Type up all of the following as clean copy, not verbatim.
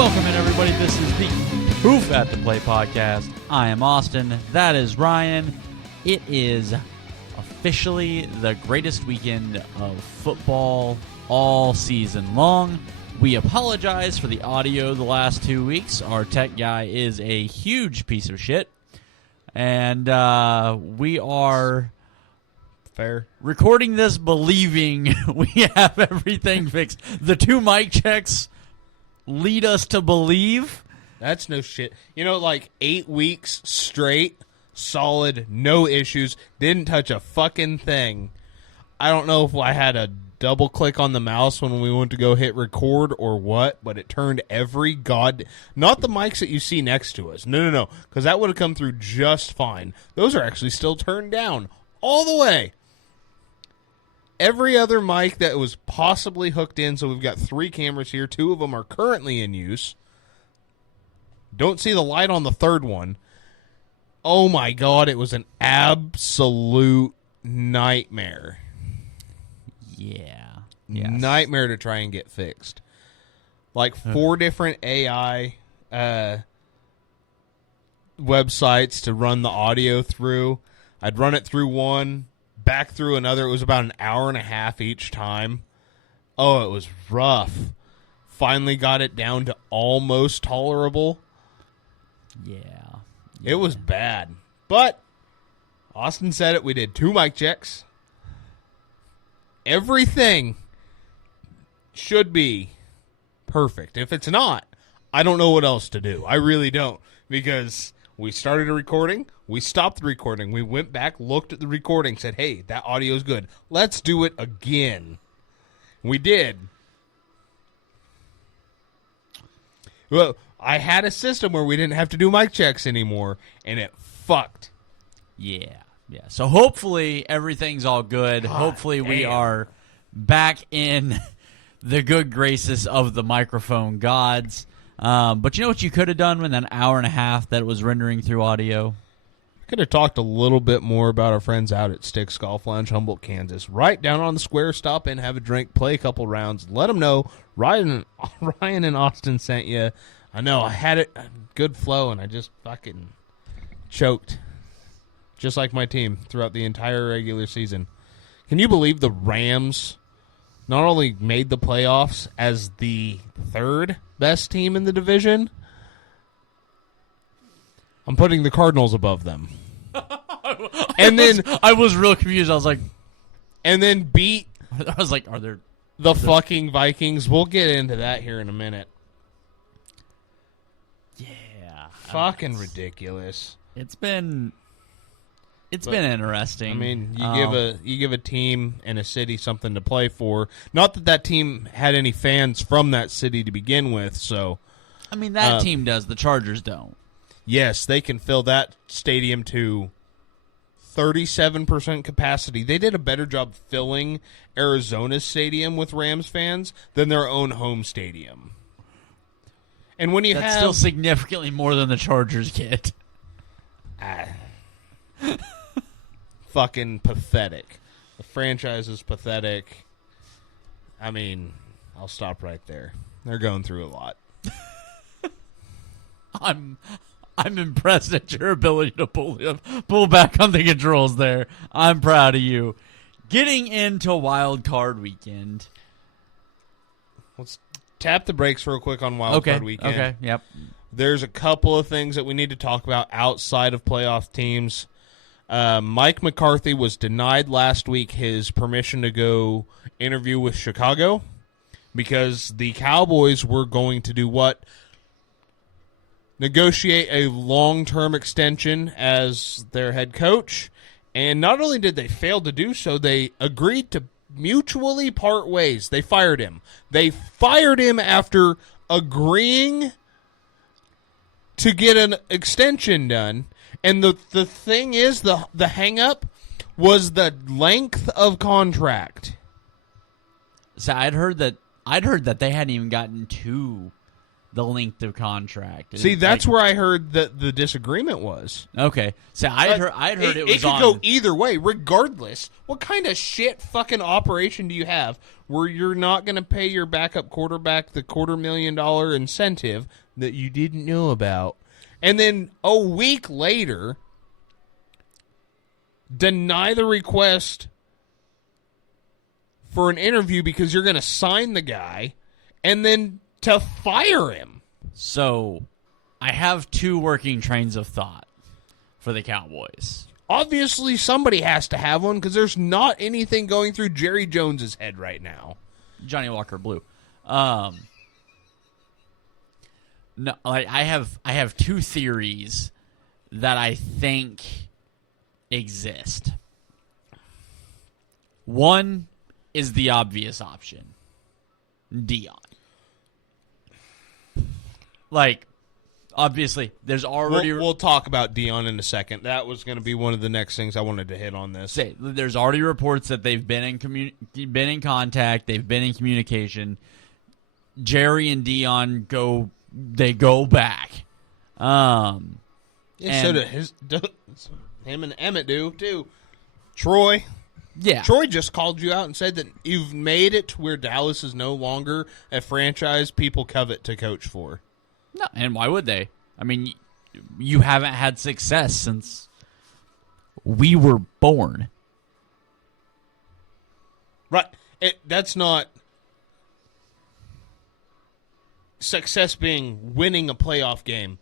Welcome in, everybody. This is the Hoof at the Play podcast. I am Austin. That is Ryan. It is officially the greatest weekend of football all season long. We apologize for the audio the last 2 weeks. Our tech guy is a huge piece of shit. And we are recording this believing we have everything fixed. The 2 mic checks lead us to believe. That's no shit. You know, like 8 weeks straight, solid, no issues, didn't touch a fucking thing. I don't know if I had a double click on the mouse when we went to go hit record or what, but it turned every not the mics that you see next to us. No, because that would have come through just fine. Those are actually still turned down all the way. Every other mic that was possibly hooked in, so we've got 3 cameras here. 2 of them are currently in use. Don't see the light on the 3rd one. Oh my God, it was an absolute nightmare. Yeah. Yes. Nightmare to try and get fixed. Like 4 different AI websites to run the audio through. I'd run it through one, back through another. It was about an hour and a half each time. Oh, it was rough. Finally got it down to almost tolerable. Yeah. It was bad. But Austin said it. We did 2 mic checks. Everything should be perfect. If it's not, I don't know what else to do. I really don't. Because we started a recording, we stopped the recording, we went back, looked at the recording, said, hey, that audio's good. Let's do it again. We did. Well, I had a system where we didn't have to do mic checks anymore, and it fucked. Yeah. So hopefully everything's all good. God hopefully we damn. are back in the good graces of the microphone gods. But you know what you could have done with an hour and a half that was rendering through audio? Could have talked a little bit more about our friends out at Sticks Golf Lounge, Humboldt, Kansas. Right down on the square, stop in, have a drink, play a couple rounds. Let them know Ryan and Austin sent you. I know, I had it, good flow, and I just fucking choked. Just like my team throughout the entire regular season. Can you believe the Rams not only made the playoffs as the 3rd best team in the division? I'm putting the Cardinals above them. I was real confused. I was like, and then beat I was like, are there the fucking Vikings? We'll get into that here in a minute. Yeah. Fucking ridiculous. It's been interesting. I mean, you give a team and a city something to play for. Not that team had any fans from that city to begin with, so I mean, that team does. The Chargers don't. Yes, they can fill that stadium to 37% capacity. They did a better job filling Arizona's stadium with Rams fans than their own home stadium. And when That's still significantly more than the Chargers get. Fucking pathetic. The franchise is pathetic. I mean, I'll stop right there. They're going through a lot. I'm impressed at your ability to pull back on the controls there. I'm proud of you. Getting into Wild Card Weekend. Let's tap the brakes real quick on Wild Card Weekend. Okay, yep. There's a couple of things that we need to talk about outside of playoff teams. Mike McCarthy was denied last week his permission to go interview with Chicago because the Cowboys were going to do what? Negotiate a long-term extension as their head coach. And not only did they fail to do so, they agreed to mutually part ways. They fired him. They fired him after agreeing to get an extension done. And the thing is, the hang-up was the length of contract. So I'd heard that they hadn't even gotten to the length of contract. See, that's where I heard that the disagreement was. Okay. So I'd heard it was it could go either way, regardless. What kind of shit fucking operation do you have where you're not going to pay your backup quarterback the $250,000 incentive that you didn't know about, and then a week later deny the request for an interview because you're going to sign the guy, and then to fire him? So, I have two working trains of thought for the Cowboys. Obviously, somebody has to have one because there's not anything going through Jerry Jones's head right now. Johnny Walker Blue. No, like I have two theories that I think exist. One is the obvious option, Dion. Like, obviously, there's already... We'll talk about Dion in a second. That was going to be one of the next things I wanted to hit on this. There's already reports that they've been in contact, they've been in communication. Jerry and Dion go back. So do him and Emmett do, too. Troy. Yeah. Troy just called you out and said that you've made it to where Dallas is no longer a franchise people covet to coach for. No, and why would they? I mean, you haven't had success since we were born. Right. That's not success being winning a playoff game.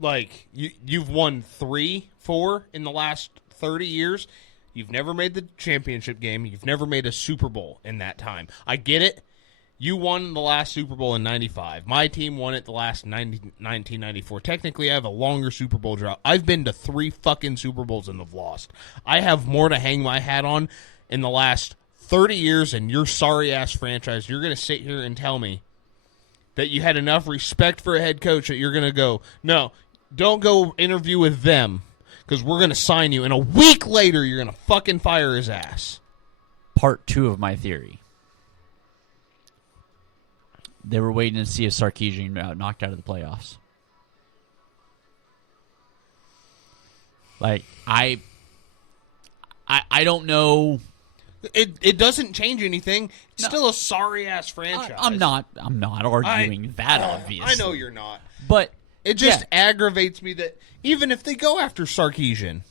Like, you've won 3, 4 in the last 30 years. You've never made the championship game. You've never made a Super Bowl in that time. I get it. You won the last Super Bowl in 95. My team won it the last 1994. Technically, I have a longer Super Bowl drought. I've been to 3 fucking Super Bowls and have lost. I have more to hang my hat on in the last 30 years, and your sorry-ass franchise, you're going to sit here and tell me that you had enough respect for a head coach that you're going to go, no, don't go interview with them because we're going to sign you, and a week later you're going to fucking fire his ass. Part 2 of my theory. They were waiting to see if Sarkisian got knocked out of the playoffs. Like, I don't know. It doesn't change anything. It's still a sorry ass franchise. I'm not arguing that, obviously. I know you're not. But it just aggravates me that even if they go after Sarkisian,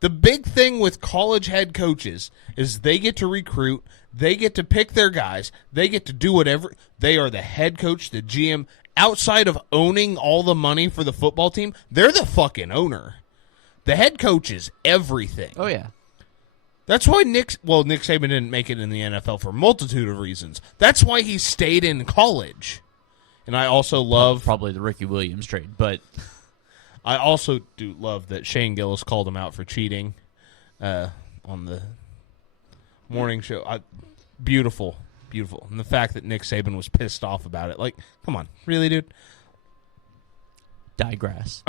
the big thing with college head coaches is they get to recruit, they get to pick their guys, they get to do whatever. They are the head coach, the GM. Outside of owning all the money for the football team, they're the fucking owner. The head coach is everything. Oh, yeah. That's why Nick Saban didn't make it in the NFL for a multitude of reasons. That's why he stayed in college. And I also love... Probably the Ricky Williams trade, but... I also do love that Shane Gillis called him out for cheating on the morning show. Beautiful. Beautiful. And the fact that Nick Saban was pissed off about it. Like, come on. Really, dude? Digress.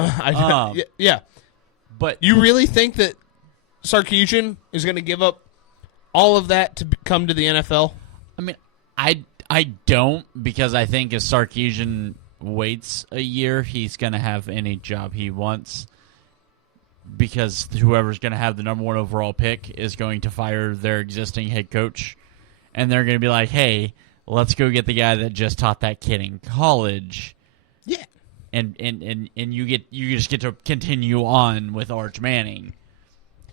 Yeah. But you really think that Sarkisian is going to give up all of that to come to the NFL? I mean, I don't, because I think if Sarkisian waits a year, he's going to have any job he wants, because whoever's going to have the number 1 overall pick is going to fire their existing head coach, and they're going to be like, hey, let's go get the guy that just taught that kid in college. Yeah. And you just get to continue on with Arch Manning.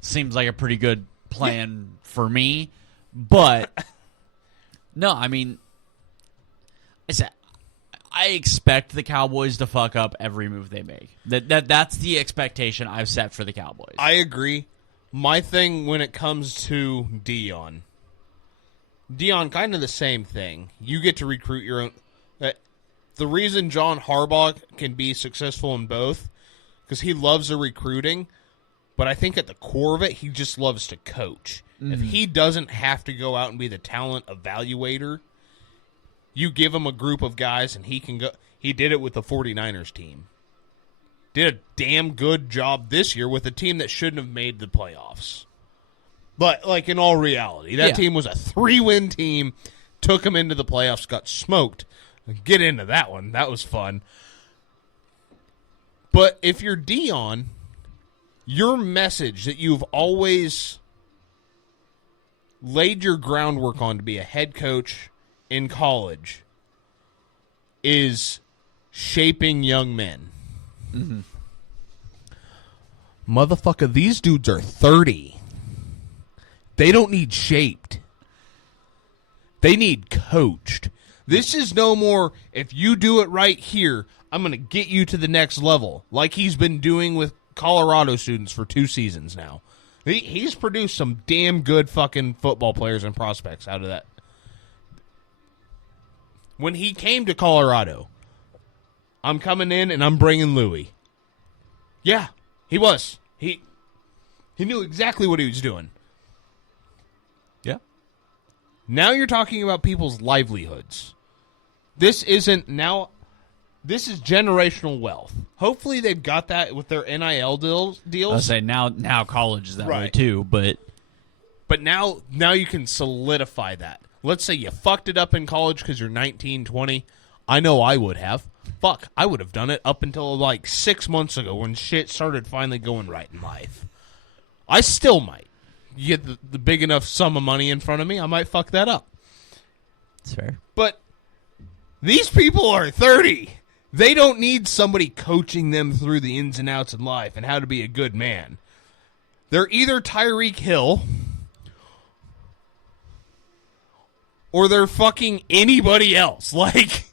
Seems like a pretty good plan for me. But no, I mean, I expect the Cowboys to fuck up every move they make. That's the expectation I've set for the Cowboys. I agree. My thing when it comes to Dion, kind of the same thing. You get to recruit your own. The reason John Harbaugh can be successful in both, because he loves the recruiting, but I think at the core of it, he just loves to coach. Mm-hmm. If he doesn't have to go out and be the talent evaluator, you give him a group of guys and he can go. He did it with the 49ers team. Did a damn good job this year with a team that shouldn't have made the playoffs. But, like, in all reality, that team was a 3-win team, took them into the playoffs, got smoked. Get into that one. That was fun. But if you're Deion, your message that you've always laid your groundwork on to be a head coach in college is shaping young men. Mm-hmm. Motherfucker, these dudes are 30. They don't need shaped. They need coached. This is no more, if you do it right here, I'm going to get you to the next level, like he's been doing with Colorado students for 2 seasons now. He's produced some damn good fucking football players and prospects out of that. When he came to Colorado, I'm coming in and I'm bringing Louis. Yeah, he was. He knew exactly what he was doing. Yeah. Now you're talking about people's livelihoods. This is generational wealth. Hopefully they've got that with their NIL deals. I'll say now college is that way Right. too, but now you can solidify that. Let's say you fucked it up in college because you're 19, 20. I know I would have. Fuck, I would have done it up until like 6 months ago when shit started finally going right in life. I still might. You get the big enough sum of money in front of me, I might fuck that up. it's fair. But these people are 30. They don't need somebody coaching them through the ins and outs in life and how to be a good man. They're either Tyreek Hill or they're fucking anybody else. Like,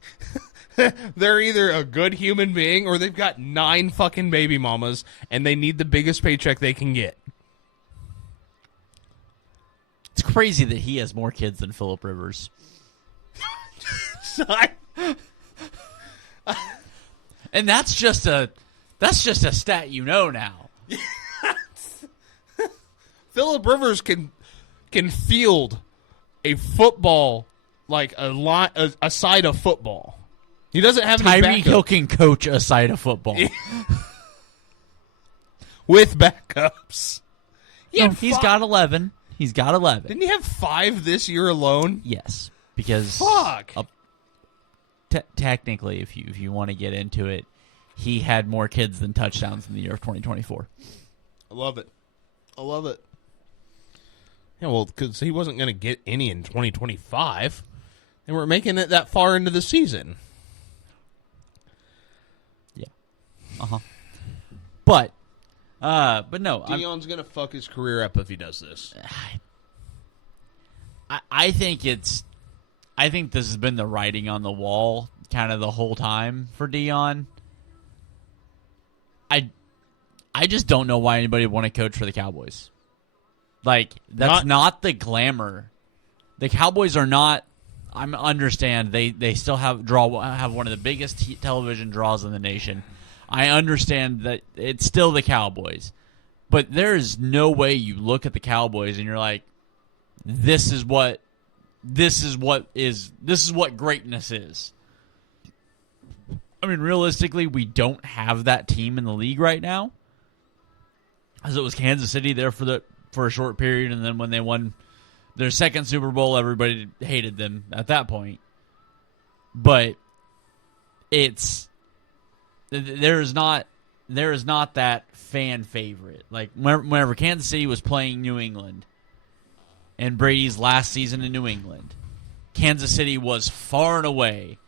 they're either a good human being or they've got 9 fucking baby mamas and they need the biggest paycheck they can get. It's crazy that he has more kids than Phillip Rivers. And that's just a stat you know now. Phillip Rivers can field a football, like a side of football. He doesn't have any Tyreek backup. Hill can coach a side of football. With backups. He's got 11. He's got 11. Didn't he have 5 this year alone? Yes, because Fuck. Technically, if you want to get into it, he had more kids than touchdowns in the year of 2024. I love it. Yeah, well, because he wasn't going to get any in 2025, and we're making it that far into the season. Yeah. But no. Deion's going to fuck his career up if he does this. I think this has been the writing on the wall kind of the whole time for Deion. I just don't know why anybody would want to coach for the Cowboys. Like, that's not the glamour. The Cowboys are not. I understand they still have one of the biggest television draws in the nation. I understand that it's still the Cowboys, but there is no way you look at the Cowboys and you're like, this is what greatness is. I mean, realistically, we don't have that team in the league right now, as it was Kansas City there for a short period, and then when they won their second Super Bowl, everybody hated them at that point. But there is not that fan favorite. Like whenever Kansas City was playing New England, and Brady's last season in New England, Kansas City was far and away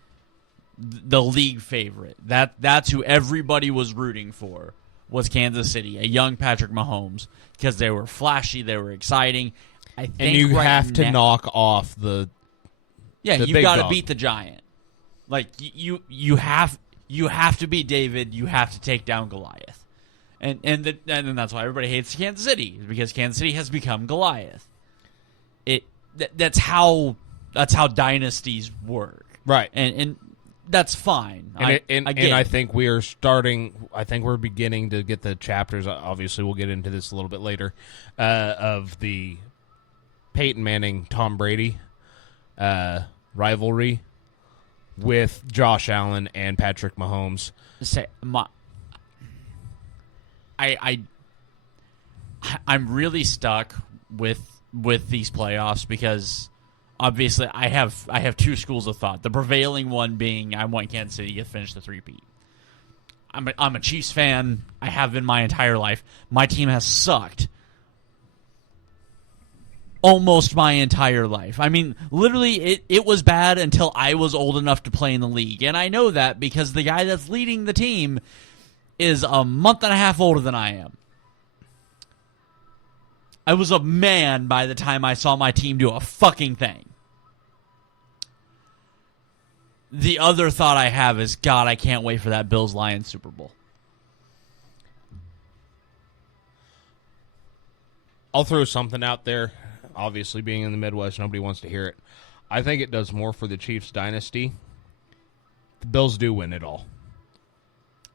the league favorite. That's who everybody was rooting for, was Kansas City, a young Patrick Mahomes, because they were flashy, they were exciting. I think and you have to knock off the you've got to beat the giant. Like you have to beat David. You have to take down Goliath, and that's why everybody hates Kansas City, because Kansas City has become Goliath. That's how dynasties work, right? And that's fine. I think we are starting. I think we're beginning to get the chapters. Obviously, we'll get into this a little bit later of the Peyton Manning, Tom Brady rivalry with Josh Allen and Patrick Mahomes. I'm really stuck with these playoffs because obviously, I have two schools of thought. The prevailing one being I want Kansas City to finish the three-peat. I'm a Chiefs fan. I have been my entire life. My team has sucked almost my entire life. I mean, literally, it was bad until I was old enough to play in the league. And I know that because the guy that's leading the team is a month and a half older than I am. I was a man by the time I saw my team do a fucking thing. The other thought I have is, God, I can't wait for that Bills-Lions Super Bowl. I'll throw something out there. Obviously, being in the Midwest, nobody wants to hear it. I think it does more for the Chiefs dynasty. The Bills do win it all.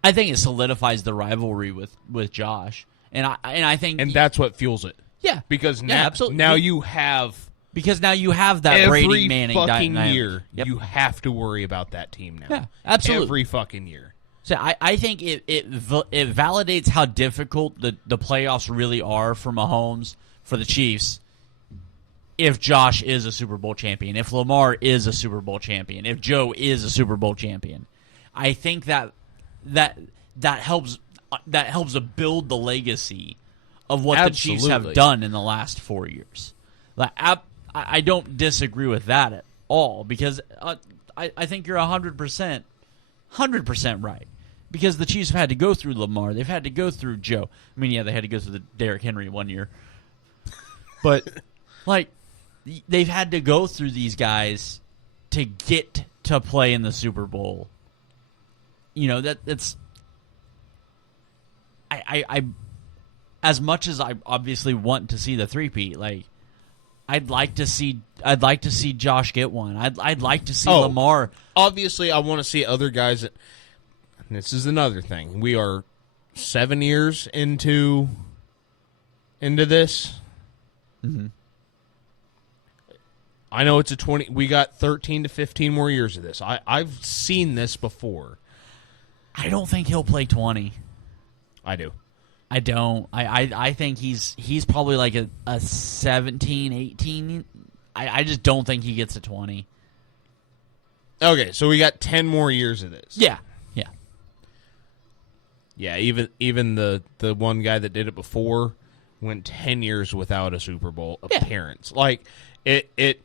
I think it solidifies the rivalry with Josh, and I think that's what fuels it. Yeah, because absolutely. Now you have that Brady Manning fucking dynamic. year. Yep. You have to worry about that team now. Yeah, absolutely. Every fucking year. So I think it validates how difficult the playoffs really are for Mahomes, for the Chiefs. If Josh is a Super Bowl champion, if Lamar is a Super Bowl champion, if Joe is a Super Bowl champion, I think that helps to build the legacy of what the Chiefs have done in the last 4 years. Like, I don't disagree with that at all because I think you're 100% right. Because the Chiefs have had to go through Lamar, they've had to go through Joe. I mean, yeah, they had to go through the Derrick Henry 1 year, but like they've had to go through these guys to get to play in the Super Bowl. You know that's I as much as I obviously want to see the three-peat, like I'd like to see Josh get one. I'd like to see Lamar. Obviously, I want to see other guys. This is another thing. We are 7 years into this. Mm-hmm. I know it's a 20. We got 13 to 15 more years of this. I've seen this before. I don't think he'll play 20. I do. I don't. I think he's probably like a 17, 18. I just don't think he gets a 20. Okay, so we got 10 more years of this. Yeah. Yeah, even the one guy that did it before went 10 years without a Super Bowl appearance. Like it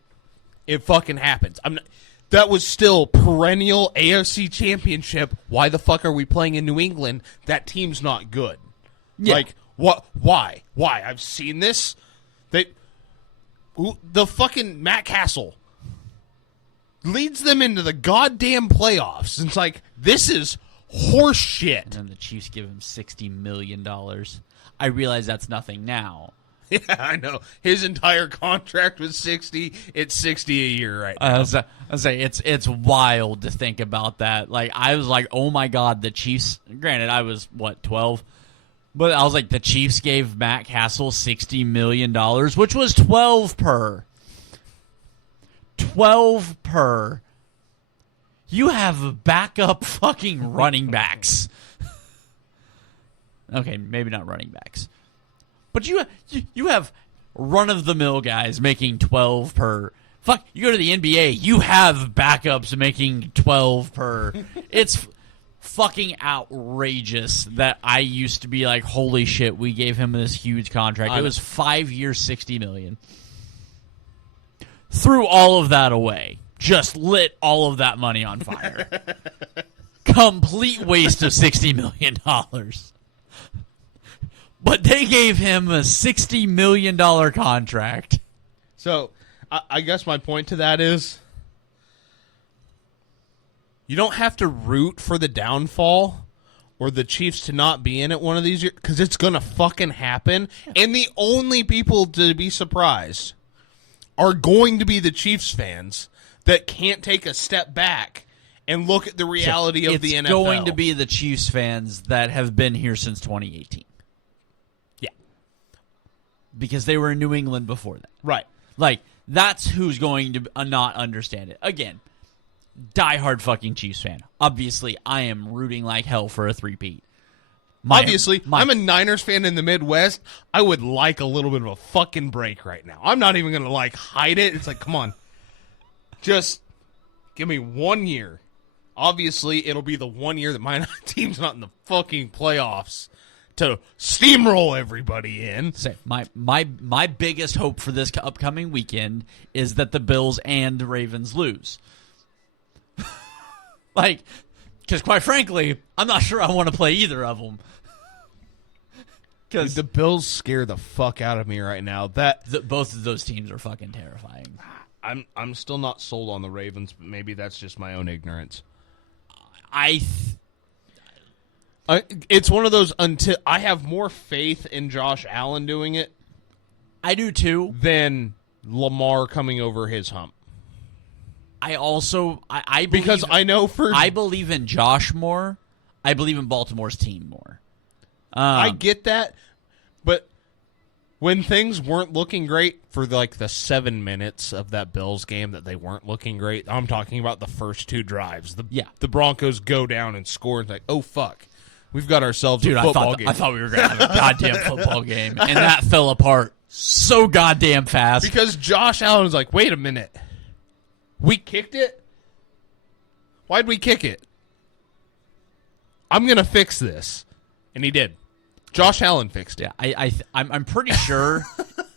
fucking happens. That was still perennial AFC championship. Why the fuck are we playing in New England? That team's not good. Yeah. Like what? Why? I've seen this. The fucking Matt Castle leads them into the goddamn playoffs. It's like, this is horse shit. And then the Chiefs give him $60 million. I realize that's nothing now. Yeah, I know. His entire contract was 60. It's 60 a year right now. I say it's wild to think about that. Like, I was like, oh my God, the Chiefs. Granted, I was 12, but I was like, the Chiefs gave Matt Castle $60 million, which was 12 per. 12 per. You have backup fucking running backs. Okay, maybe not running backs. But you have run-of-the-mill guys making 12 per. Fuck, you go to the NBA, you have backups making 12 per. It's fucking outrageous that I used to be like, holy shit, we gave him this huge contract. It was 5 years, $60 million. Threw all of that away. Just lit all of that money on fire. Complete waste of $60 million. But they gave him a $60 million contract. So, I guess my point to that is, you don't have to root for the downfall or the Chiefs to not be in it one of these years, because it's going to fucking happen. And the only people to be surprised are going to be the Chiefs fans that can't take a step back and look at the reality of the NFL. It's going to be the Chiefs fans that have been here since 2018. Yeah. Because they were in New England before that. Right. Like, that's who's going to not understand it. Again, diehard fucking Chiefs fan. Obviously, I am rooting like hell for a three-peat. I'm a Niners fan in the Midwest. I would like a little bit of a fucking break right now. I'm not even going to, hide it. It's like, come on. Just give me 1 year. Obviously, it'll be the 1 year that my team's not in the fucking playoffs to steamroll everybody in. Say, my biggest hope for this upcoming weekend is that the Bills and the Ravens lose. Because quite frankly, I'm not sure I want to play either of them. Because the Bills scare the fuck out of me right now. Both of those teams are fucking terrifying. I'm still not sold on the Ravens, but maybe that's just my own ignorance. It's one of those, until I have more faith in Josh Allen doing it. I do too. Than Lamar coming over his hump. I also I believe, because I know I believe in Josh more. I believe in Baltimore's team more. I get that, but when things weren't looking great for the 7 minutes of that Bills game that they weren't looking great, I'm talking about the first 2 drives. The Broncos go down and score, and it's like, oh fuck, we've got ourselves a football game. I thought we were going to have a goddamn football game, and that fell apart so goddamn fast. Because Josh Allen was like, wait a minute, we kicked it? Why'd we kick it? I'm going to fix this. And he did. Josh Allen fixed it. Yeah, I'm pretty sure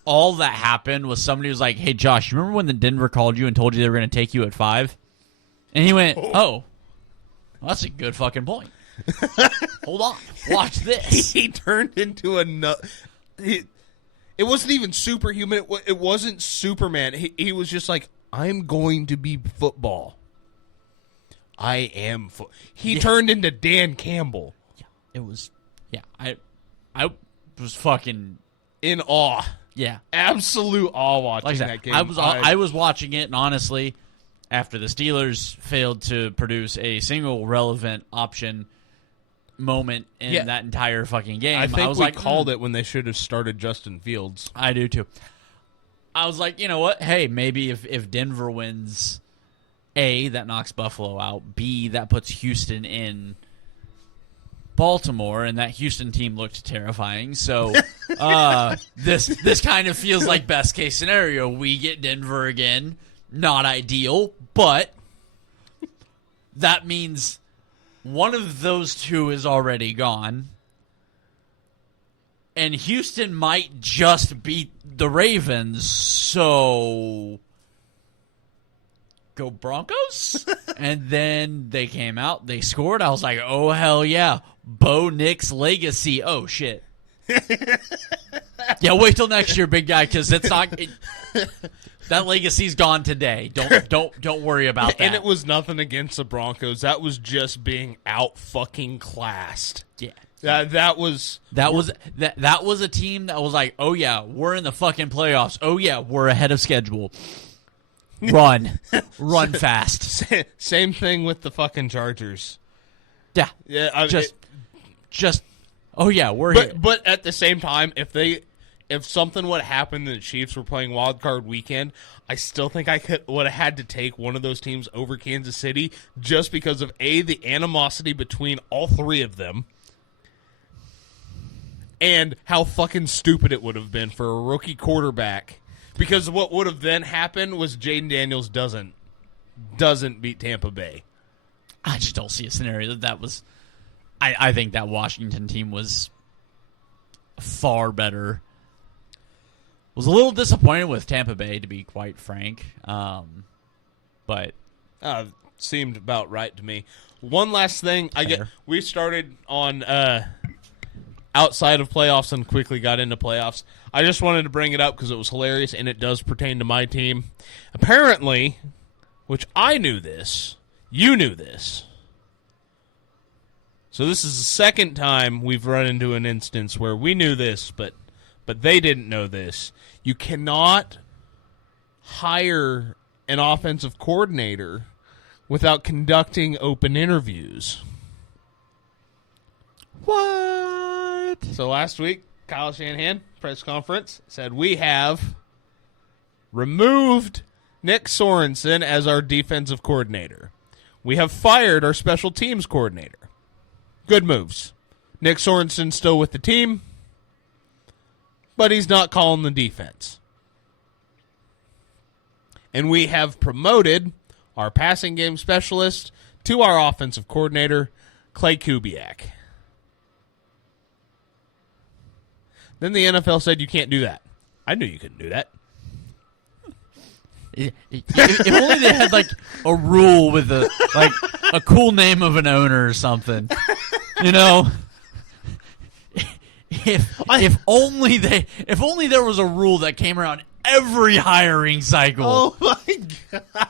all that happened was somebody was like, hey, Josh, you remember when the Denver called you and told you they were going to take you at 5? And he went, oh, well, that's a good fucking point. Hold on. Watch this. He turned into a nut. It wasn't even superhuman. It wasn't Superman. He was just like, I'm going to be football. I am. He turned into Dan Campbell. Yeah, it was. Yeah, I was fucking in awe. Yeah, absolute awe watching that game. I was watching it, and honestly, after the Steelers failed to produce a single relevant option moment in that entire fucking game, I think was we called it when they should have started Justin Fields. I do too. I was like, you know what? Hey, maybe if Denver wins, A, that knocks Buffalo out. B, that puts Houston in Baltimore, and that Houston team looked terrifying. So this kind of feels like best case scenario. We get Denver again. Not ideal, but that means one of those two is already gone. And Houston might just beat the Ravens, so go Broncos. And then they came out, they scored. I was like, oh, hell yeah. Bo Nick's legacy. Oh, shit. Yeah, wait till next year, big guy, because it's not... that legacy's gone today. Don't worry about that. And it was nothing against the Broncos. That was just being out fucking classed. Yeah. That was a team that was like, oh yeah, we're in the fucking playoffs. Oh yeah, we're ahead of schedule. Run fast. Same thing with the fucking Chargers. Yeah, just. Oh yeah, we're here. But at the same time, if something would happen and the Chiefs were playing Wild Card Weekend, I still think I would have had to take one of those teams over Kansas City just because of the animosity between all three of them. And how fucking stupid it would have been for a rookie quarterback. Because what would have then happened was Jaden Daniels doesn't beat Tampa Bay. I just don't see a scenario that was... I think that Washington team was far better. Was a little disappointed with Tampa Bay, to be quite frank. But... seemed about right to me. One last thing. We started on... outside of playoffs and quickly got into playoffs. I just wanted to bring it up because it was hilarious and it does pertain to my team. Apparently, which I knew this, you knew this. So this is the second time we've run into an instance where we knew this, but they didn't know this. You cannot hire an offensive coordinator without conducting open interviews. What? So last week, Kyle Shanahan, press conference, said we have removed Nick Sorensen as our defensive coordinator. We have fired our special teams coordinator. Good moves. Nick Sorensen's still with the team, but he's not calling the defense. And we have promoted our passing game specialist to our offensive coordinator, Clay Kubiak. Then the NFL said you can't do that. I knew you couldn't do that. If only they had like a rule with a cool name of an owner or something, you know. If only there was a rule that came around every hiring cycle. Oh my god!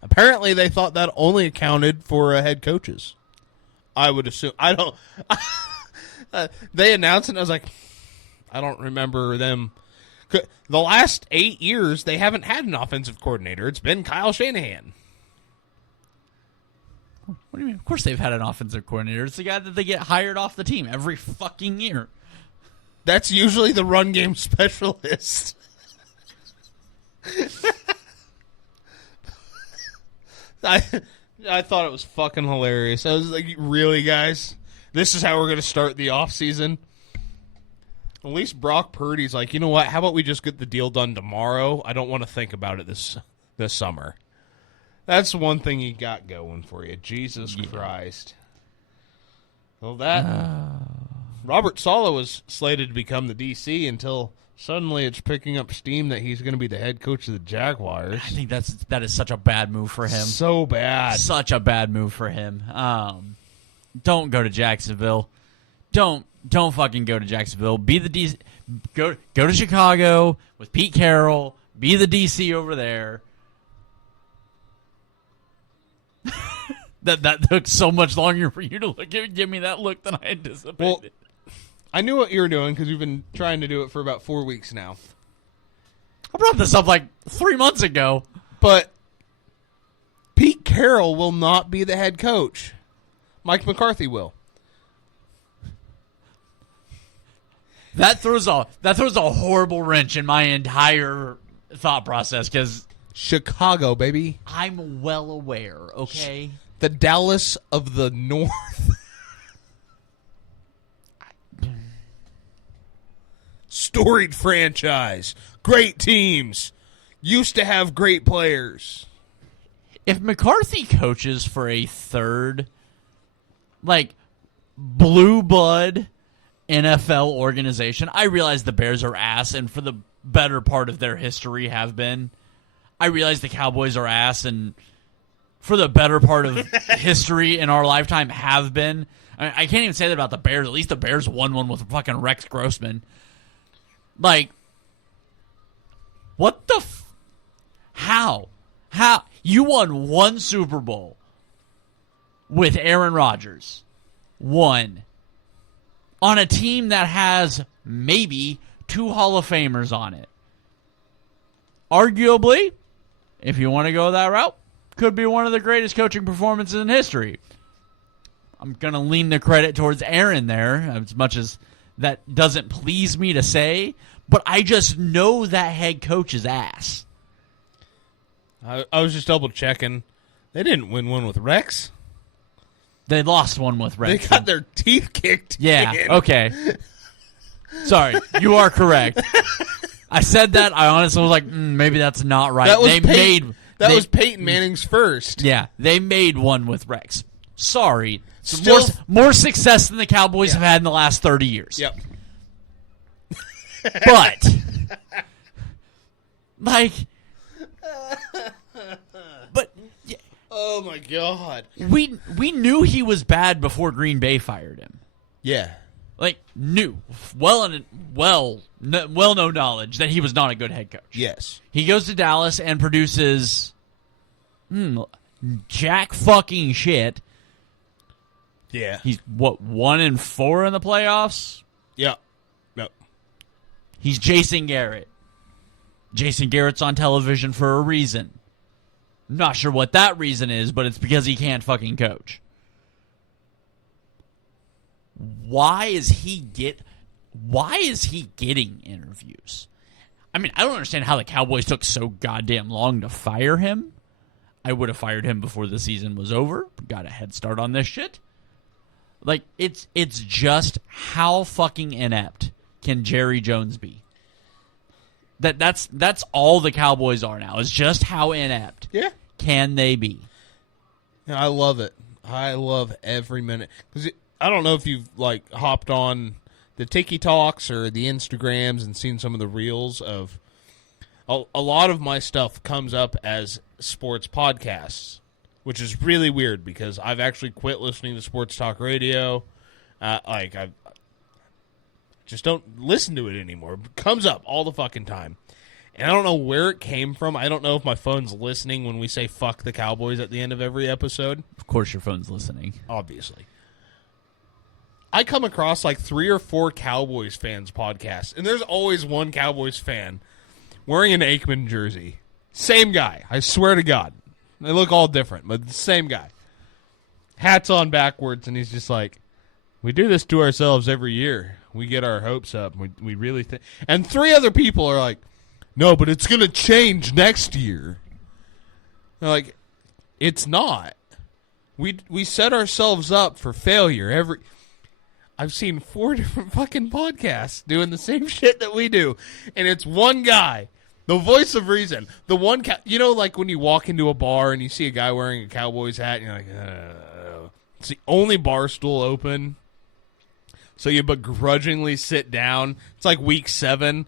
Apparently, they thought that only accounted for head coaches. I would assume. I don't. They announced it, and I was like, I don't remember them. The last 8 years, they haven't had an offensive coordinator. It's been Kyle Shanahan. What do you mean? Of course they've had an offensive coordinator. It's the guy that they get hired off the team every fucking year. That's usually the run game specialist. I thought it was fucking hilarious. I was like, really, guys? This is how we're going to start the offseason? At least Brock Purdy's like, you know what? How about we just get the deal done tomorrow? I don't want to think about it this summer. That's one thing you got going for you. Jesus Christ. Well, Robert Saleh was slated to become the DC until suddenly it's picking up steam that he's going to be the head coach of the Jaguars. I think that is such a bad move for him. So bad. Such a bad move for him. Don't go to Jacksonville. Don't fucking go to Jacksonville. Be the DC. Go to Chicago with Pete Carroll. Be the DC over there. That took so much longer for you to give me that look than I anticipated. Well, I knew what you were doing because you've been trying to do it for about 4 weeks now. I brought this up like 3 months ago. But Pete Carroll will not be the head coach. Mike McCarthy will. That throws a horrible wrench in my entire thought process because Chicago, baby. I'm well aware, okay? The Dallas of the North. Storied franchise. Great teams. Used to have great players. If McCarthy coaches for a third, like, blue blood NFL organization, I realize the Bears are ass, and for the better part of their history have been. I realize the Cowboys are ass, and for the better part of history in our lifetime have been. I can't even say that about the Bears. At least the Bears won one with fucking Rex Grossman. Like, what the How? You won one Super Bowl with Aaron Rodgers. One. On a team that has maybe 2 Hall of Famers on it. Arguably, if you want to go that route, could be one of the greatest coaching performances in history. I'm going to lean the credit towards Aaron there, as much as that doesn't please me to say, but I just know that head coach's ass. I was just double checking. They didn't win one with Rex. They lost one with Rex. They got their teeth kicked. Yeah, okay. Sorry, you are correct. I said that. I honestly was like, maybe that's not right. That was Peyton Manning's first. Yeah, they made one with Rex. Sorry. Still, more success than the Cowboys have had in the last 30 years. Yep. But, like, oh my God. We knew he was bad before Green Bay fired him. Yeah. Like, knew. No knowledge that he was not a good head coach. Yes. He goes to Dallas and produces jack fucking shit. Yeah. He's, 1-4 in the playoffs? Yep. Yep. He's Jason Garrett. Jason Garrett's on television for a reason. I'm not sure what that reason is, but it's because he can't fucking coach. Why is he getting interviews? I mean, I don't understand how the Cowboys took so goddamn long to fire him. I would have fired him before the season was over. Got a head start on this shit. Like, it's just how fucking inept can Jerry Jones be? That's all the Cowboys are now. Is just how inept can they be? Yeah, I love it. I love every minute. Because I don't know if you've hopped on the Tiki Talks or the Instagrams and seen some of the reels of a lot of my stuff comes up as sports podcasts, which is really weird because I've actually quit listening to sports talk radio. I just don't listen to it anymore. It comes up all the fucking time. And I don't know where it came from. I don't know if my phone's listening when we say fuck the Cowboys at the end of every episode. Of course your phone's listening. Obviously. I come across 3 or 4 Cowboys fans podcasts, and there's always one Cowboys fan wearing an Aikman jersey. Same guy. I swear to God. They look all different, but the same guy. Hats on backwards, and he's just like, we do this to ourselves every year. We get our hopes up. We really think. And 3 other people are like, no, but it's going to change next year. They're like, it's not. We set ourselves up for failure. I've seen 4 different fucking podcasts doing the same shit that we do, and it's one guy, the voice of reason. The one, when you walk into a bar and you see a guy wearing a Cowboys hat, and you're like, it's the only bar stool open, so you begrudgingly sit down. It's like week 7,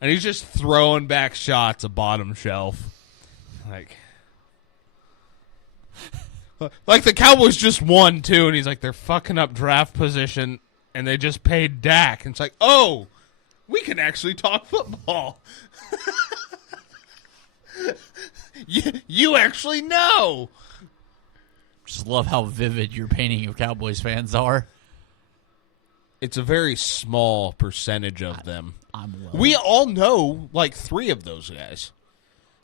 and he's just throwing back shots of bottom shelf, like the Cowboys just won, too, and he's like, they're fucking up draft position, and they just paid Dak. And it's like, oh, we can actually talk football. you actually know. Just love how vivid your painting of Cowboys fans are. It's a very small percentage of them. I'm we all know, 3 of those guys.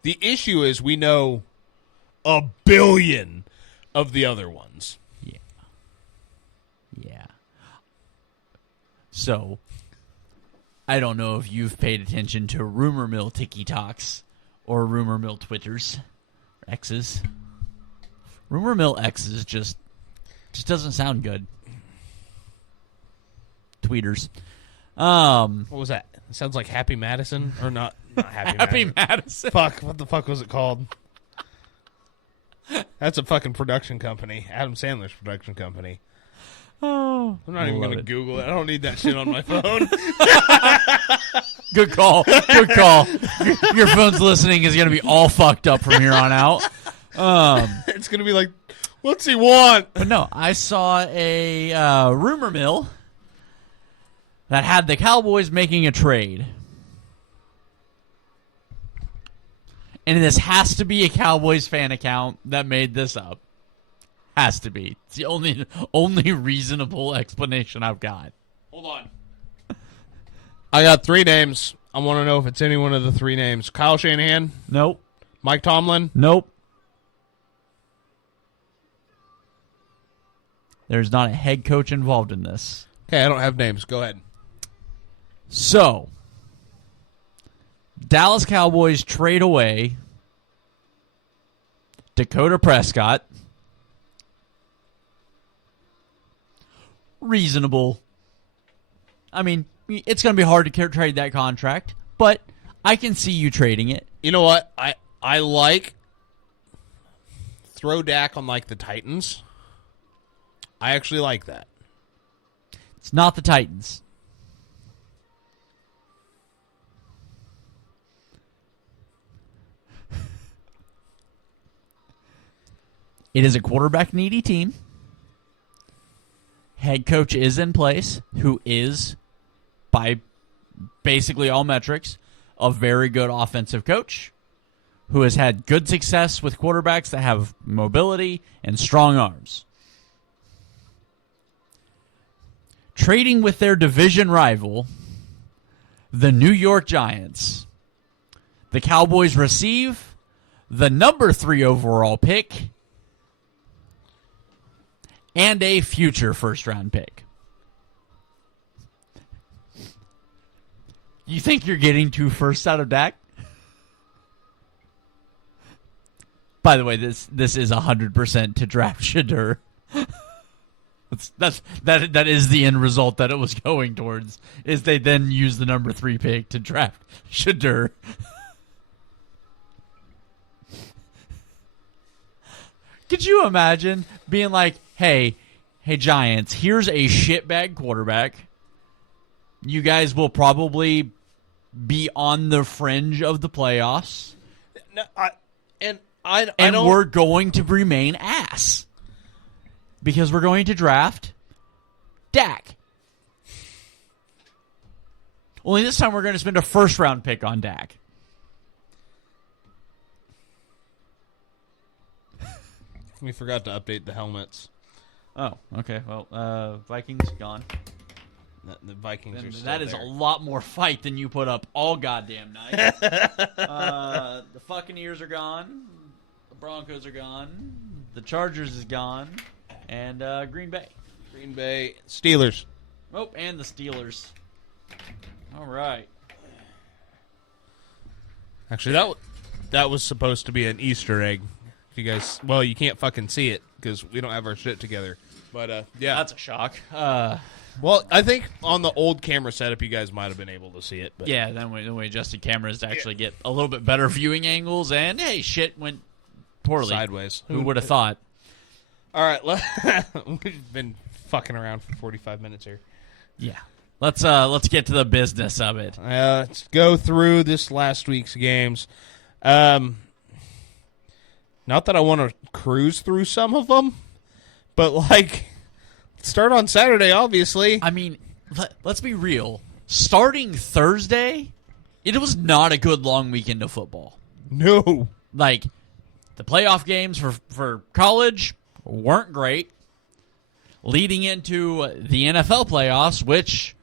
The issue is we know a billion of the other ones. Yeah. So, I don't know if you've paid attention to Rumor Mill Tiki Talks or Rumor Mill Twitters, X's. Rumor Mill X's just doesn't sound good. Tweeters. What was that? It sounds like Happy Madison, or not Happy Happy Madison. Fuck, what the fuck was it called? That's a fucking production company. Adam Sandler's production company. Oh, I'm not even going to Google it. I don't need that shit on my phone. Good call. Good call. Your phone's listening is going to be all fucked up from here on out. It's going to be like, what's he want? But no, I saw a rumor mill that had the Cowboys making a trade. And this has to be a Cowboys fan account that made this up. Has to be. It's the only reasonable explanation I've got. Hold on. I got 3 names. I want to know if it's any one of the 3 names. Kyle Shanahan? Nope. Mike Tomlin? Nope. There's not a head coach involved in this. Okay, I don't have names. Go ahead. So, Dallas Cowboys trade away Dakota Prescott. Reasonable. I mean, it's going to be hard to trade that contract, but I can see you trading it. You know what? I like throw Dak on the Titans. I actually like that. It's not the Titans. It is a quarterback-needy team. Head coach is in place, who is, by basically all metrics, a very good offensive coach, who has had good success with quarterbacks that have mobility and strong arms. Trading with their division rival, the New York Giants, the Cowboys receive the number 3 overall pick and a future first-round pick. You think you're getting 2 firsts out of Dak? By the way, this is 100% to draft Shadur. That is the end result that it was going towards. Is they then use the number 3 pick to draft Shadur. Could you imagine being like, hey Giants, here's a shitbag quarterback. You guys will probably be on the fringe of the playoffs. No, I and don't. We're going to remain ass. Because we're going to draft Dak. Only this time we're going to spend a first-round pick on Dak. We forgot to update the helmets. Oh, okay. Well, Vikings gone. The Vikings are still That is there. a lot more fight than you put up all goddamn night. The Buccaneers are gone. The Broncos are gone. The Chargers is gone. And Green Bay. Green Bay Steelers. Oh, and the Steelers. All right. Actually, that was supposed to be an Easter egg. If you guys, well, you can't fucking see it because we don't have our shit together. But yeah, That's a shock. well, I think on the old camera setup, you guys might have been able to see it. But Yeah, then we adjusted cameras to actually get a little bit better viewing angles, and hey, shit went poorly. sideways. Who would have thought? All right, we've been fucking around for 45 minutes here. Yeah. Let's get to the business of it. Let's go through this last week's games. Not that I want to cruise through some of them, but like start on Saturday, obviously. I mean, let's be real. Starting Thursday, it was not a good long weekend of football. No. Like, the playoff games for college weren't great. Leading into the NFL playoffs, which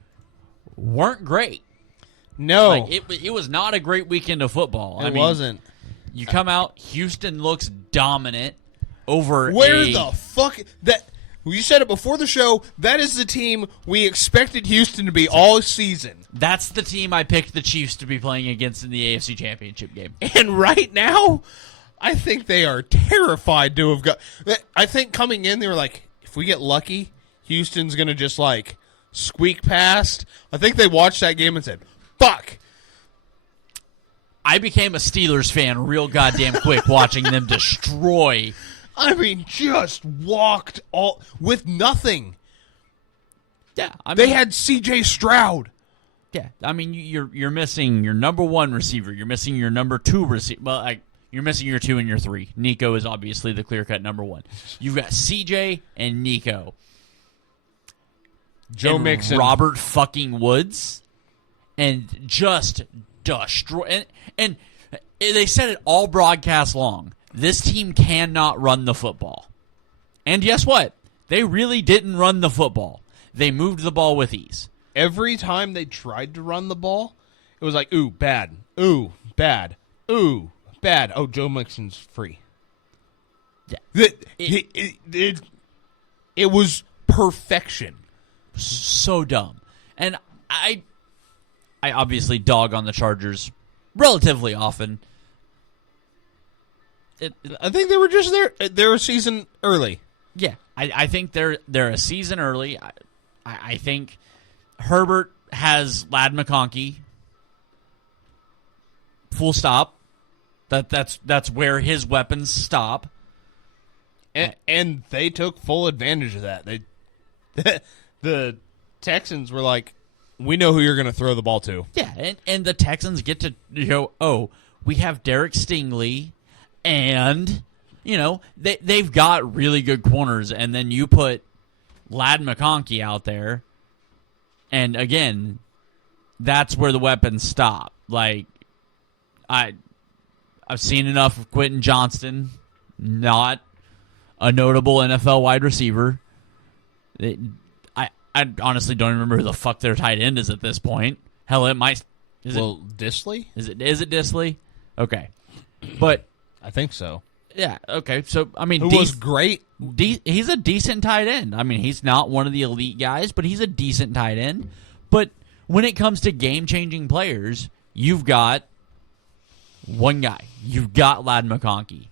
weren't great. No. Like, it was not a great weekend of football. It wasn't. You come out, Houston looks dominant over Where the fuck that you said it before the show, that is the team we expected Houston to be all season. That's the team I picked the Chiefs to be playing against in the AFC Championship game. And right now, I think they are terrified to have got. I think coming in, they were like, if we get lucky, Houston's going to just like squeak past. I think they watched that game and said, fuck. I became a Steelers fan real goddamn quick watching them destroy. I mean, just walked all with nothing. Yeah, I mean, They had C.J. Stroud. Yeah, I mean, you're missing your number 1 receiver. You're missing your number 2 receiver. Well, you're missing your 2 and your 3. Nico is obviously the clear-cut number 1. You've got C.J. and Nico. Joe and Mixon. Robert fucking Woods. And just destroy. And they said it all broadcast long. This team cannot run the football. And guess what? They really didn't run the football. They moved the ball with ease. Every time they tried to run the ball, it was like, ooh, bad. Ooh, bad. Ooh, bad. Oh, Joe Mixon's free. Yeah. It was perfection. So dumb. And I obviously dog on the Chargers relatively often. I think they were just there. They're a season early. Yeah, I think they're a season early. I think Herbert has Lad McConkey. Full stop. That's where his weapons stop. And they took full advantage of that. The Texans were like, we know who you're going to throw the ball to. Yeah, and the Texans get to we have Derek Stingley, and they've got really good corners, and then you put Lad McConkey out there, and again, that's where the weapons stop. Like, I've seen enough of Quentin Johnston, not a notable NFL wide receiver. I honestly don't remember who the fuck their tight end is at this point. Hell, it might. Disley? Is it Disley? Okay, but I think so. yeah, okay. So I mean, Who was great? he's a decent tight end. I mean, he's not one of the elite guys, but he's a decent tight end. But when it comes to game-changing players, you've got one guy. You've got Lad McConkey.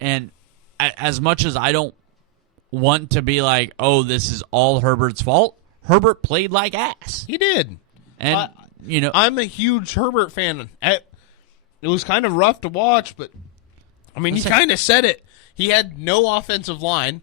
And as much as I don't want to be like, oh, this is all Herbert's fault. Herbert played like ass. He did. And, I'm a huge Herbert fan. It was kind of rough to watch, but, I mean, he kind of said it. He had no offensive line.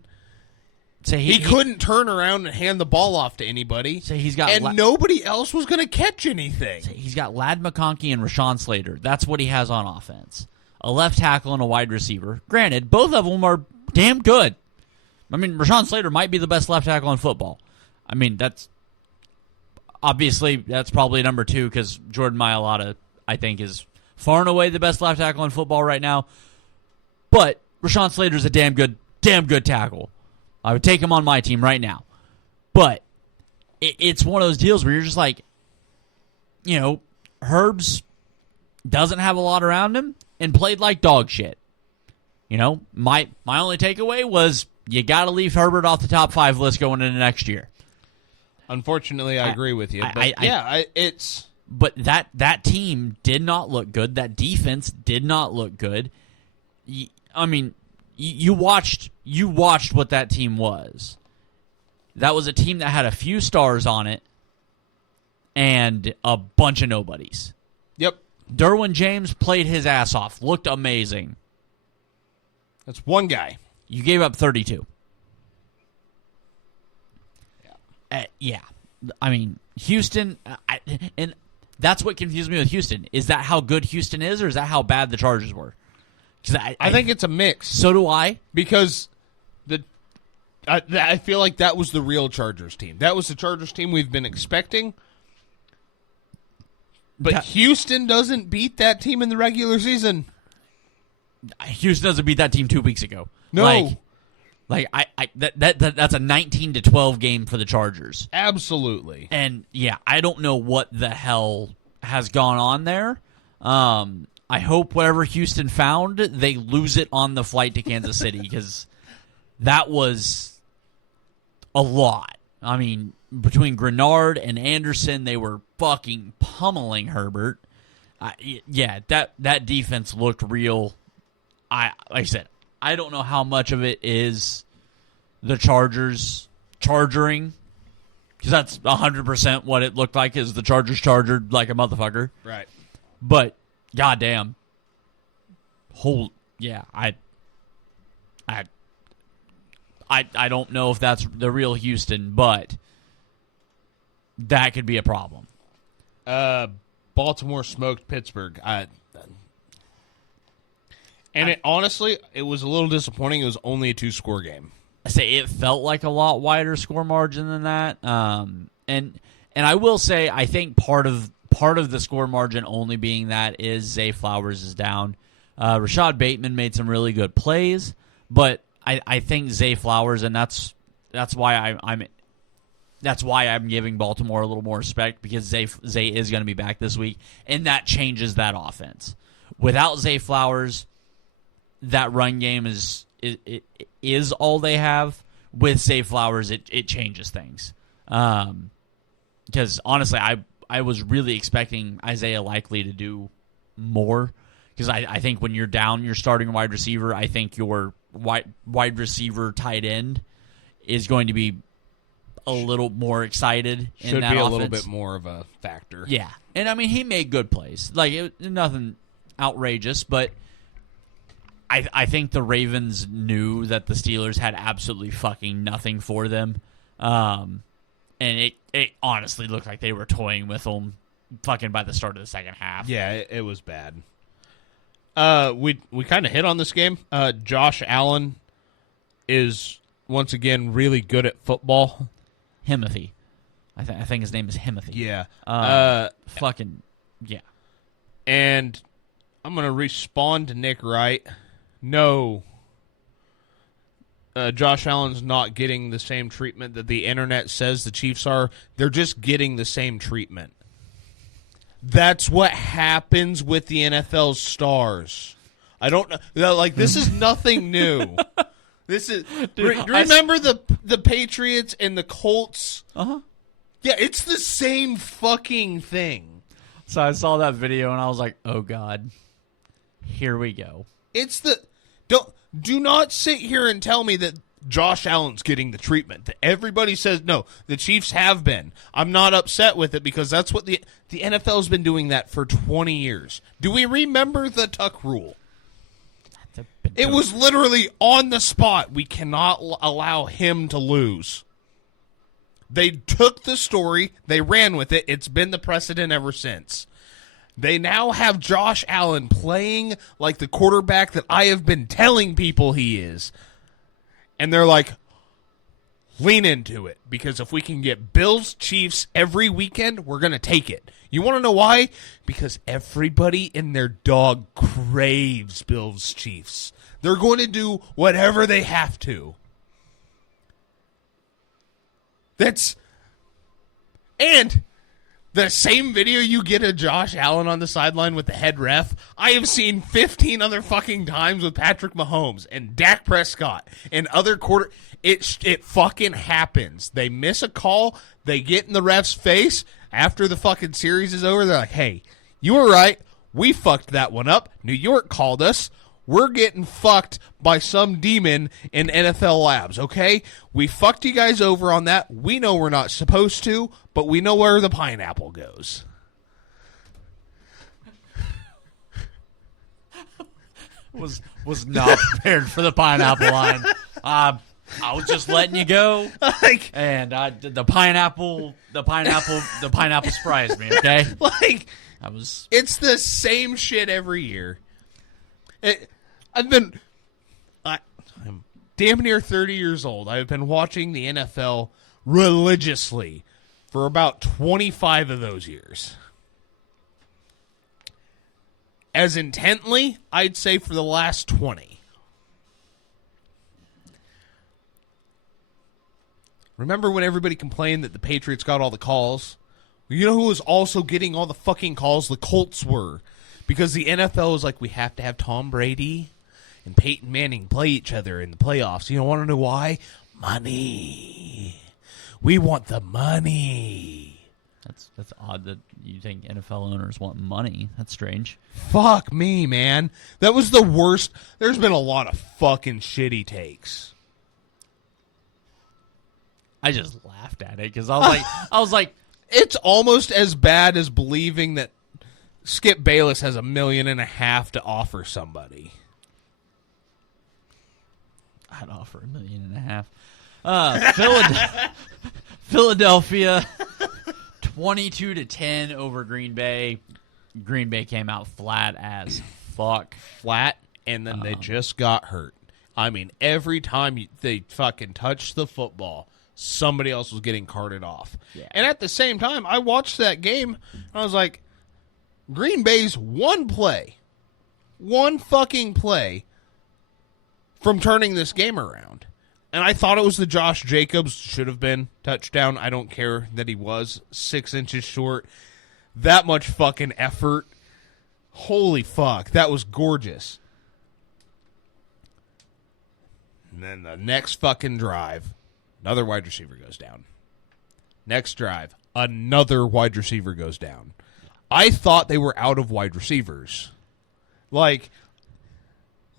So he couldn't turn around and hand the ball off to anybody. So he's got and nobody else was going to catch anything. So he's got Ladd McConkey and Rashawn Slater. That's what he has on offense. A left tackle and a wide receiver. Granted, both of them are damn good. I mean, Rashawn Slater might be the best left tackle in football. I mean, that's probably number 2 because Jordan Mailata, I think, is far and away the best left tackle in football right now. But Rashawn Slater's a damn good tackle. I would take him on my team right now. But it's one of those deals where you're just like, Herbs doesn't have a lot around him and played like dog shit. My only takeaway was you got to leave Herbert off the top 5 list going into next year. Unfortunately, I agree with you. But that team did not look good. That defense did not look good. I mean, you watched what that team was. That was a team that had a few stars on it and a bunch of nobodies. Yep. Derwin James played his ass off. Looked amazing. That's one guy. You gave up 32. Yeah. I mean, Houston, and that's what confused me with Houston. Is that how good Houston is, or is that how bad the Chargers were? I think it's a mix. So do I. Because I feel like that was the real Chargers team. That was the Chargers team we've been expecting. But Houston doesn't beat that team in the regular season. Houston doesn't beat that team 2 weeks ago. No. That's a 19-12 game for the Chargers. Absolutely. And I don't know what the hell has gone on there. I hope whatever Houston found, they lose it on the flight to Kansas City because that was a lot. I mean, between Grenard and Anderson, they were fucking pummeling Herbert. That defense looked real. Like I said, I don't know how much of it is the Chargers chargering because that's 100% what it looked like is the Chargers chargered like a motherfucker. Right. But goddamn, I don't know if that's the real Houston, but that could be a problem. Baltimore smoked Pittsburgh. Honestly, it was a little disappointing. It was only a 2-score game. I say it felt like a lot wider score margin than that. And I will say I think part of the score margin only being that is Zay Flowers is down. Rashad Bateman made some really good plays, but I think Zay Flowers, and that's why I'm giving Baltimore a little more respect because Zay is going to be back this week, and that changes that offense. Without Zay Flowers, that run game is all they have. With Zay Flowers, it changes things. Because honestly, I was really expecting Isaiah Likely to do more because I think when you're down your starting wide receiver, I think your wide receiver tight end is going to be a little more excited. Should in that be a offense. little bit more of a factor. Yeah, and I mean he made good plays, nothing outrageous, but I think the Ravens knew that the Steelers had absolutely fucking nothing for them. And it honestly looked like they were toying with them fucking by the start of the second half. Yeah, it was bad. We kind of hit on this game. Josh Allen is, once again, really good at football. Himothy. I think his name is Himothy. Yeah. Yeah. And I'm going to respond to Nick Wright. No. Josh Allen's not getting the same treatment that the internet says the Chiefs are. They're just getting the same treatment. That's what happens with the NFL's stars. I don't know. Like, this is nothing new. This is. Remember the Patriots and the Colts? Uh-huh. Yeah, it's the same fucking thing. So I saw that video and I was like, oh God, here we go. It's the. Do not sit here and tell me that Josh Allen's getting the treatment. Everybody says, no, the Chiefs have been. I'm not upset with it because that's what the NFL's been doing that for 20 years. Do we remember the Tuck rule? It was literally on the spot. We cannot allow him to lose. They took the story, they ran with it. It's been the precedent ever since. They now have Josh Allen playing like the quarterback that I have been telling people he is. And they're like, lean into it. Because if we can get Bills, Chiefs every weekend, we're going to take it. You want to know why? Because everybody and their dog craves Bills, Chiefs. They're going to do whatever they have to. And the same video you get of Josh Allen on the sideline with the head ref, I have seen 15 other fucking times with Patrick Mahomes and Dak Prescott and other It fucking happens. They miss a call, they get in the ref's face after the fucking series is over. They're like, hey, you were right. We fucked that one up. New York called us. We're getting fucked by some demon in NFL labs, okay? We fucked you guys over on that. We know we're not supposed to, but we know where the pineapple goes. Was not prepared for the pineapple line. I was just letting you go, and the pineapple surprised me. Okay, it's the same shit every year. I'm damn near 30 years old. I've been watching the NFL religiously for about 25 of those years. As intently, I'd say for the last 20. Remember when everybody complained that the Patriots got all the calls? You know who was also getting all the fucking calls? The Colts were. Because the NFL is like, we have to have Tom Brady and Peyton Manning play each other in the playoffs. You don't want to know why? Money. We want the money. That's odd that you think NFL owners want money. That's strange. Fuck me, man. That was the worst. There's been a lot of fucking shitty takes. I just laughed at it because I was like, it's almost as bad as believing that Skip Bayless has $1.5 million to offer somebody. I'd offer $1.5 million. Philadelphia, 22-10 over Green Bay. Green Bay came out flat as fuck. Flat, and then they just got hurt. I mean, every time they fucking touched the football, somebody else was getting carted off. Yeah. And at the same time, I watched that game, and I was like, Green Bay's one fucking play from turning this game around. And I thought it was the Josh Jacobs, should have been touchdown. I don't care that he was 6 inches short. That much fucking effort. Holy fuck, that was gorgeous. And then the next fucking drive, another wide receiver goes down. Next drive, another wide receiver goes down. I thought they were out of wide receivers. Like,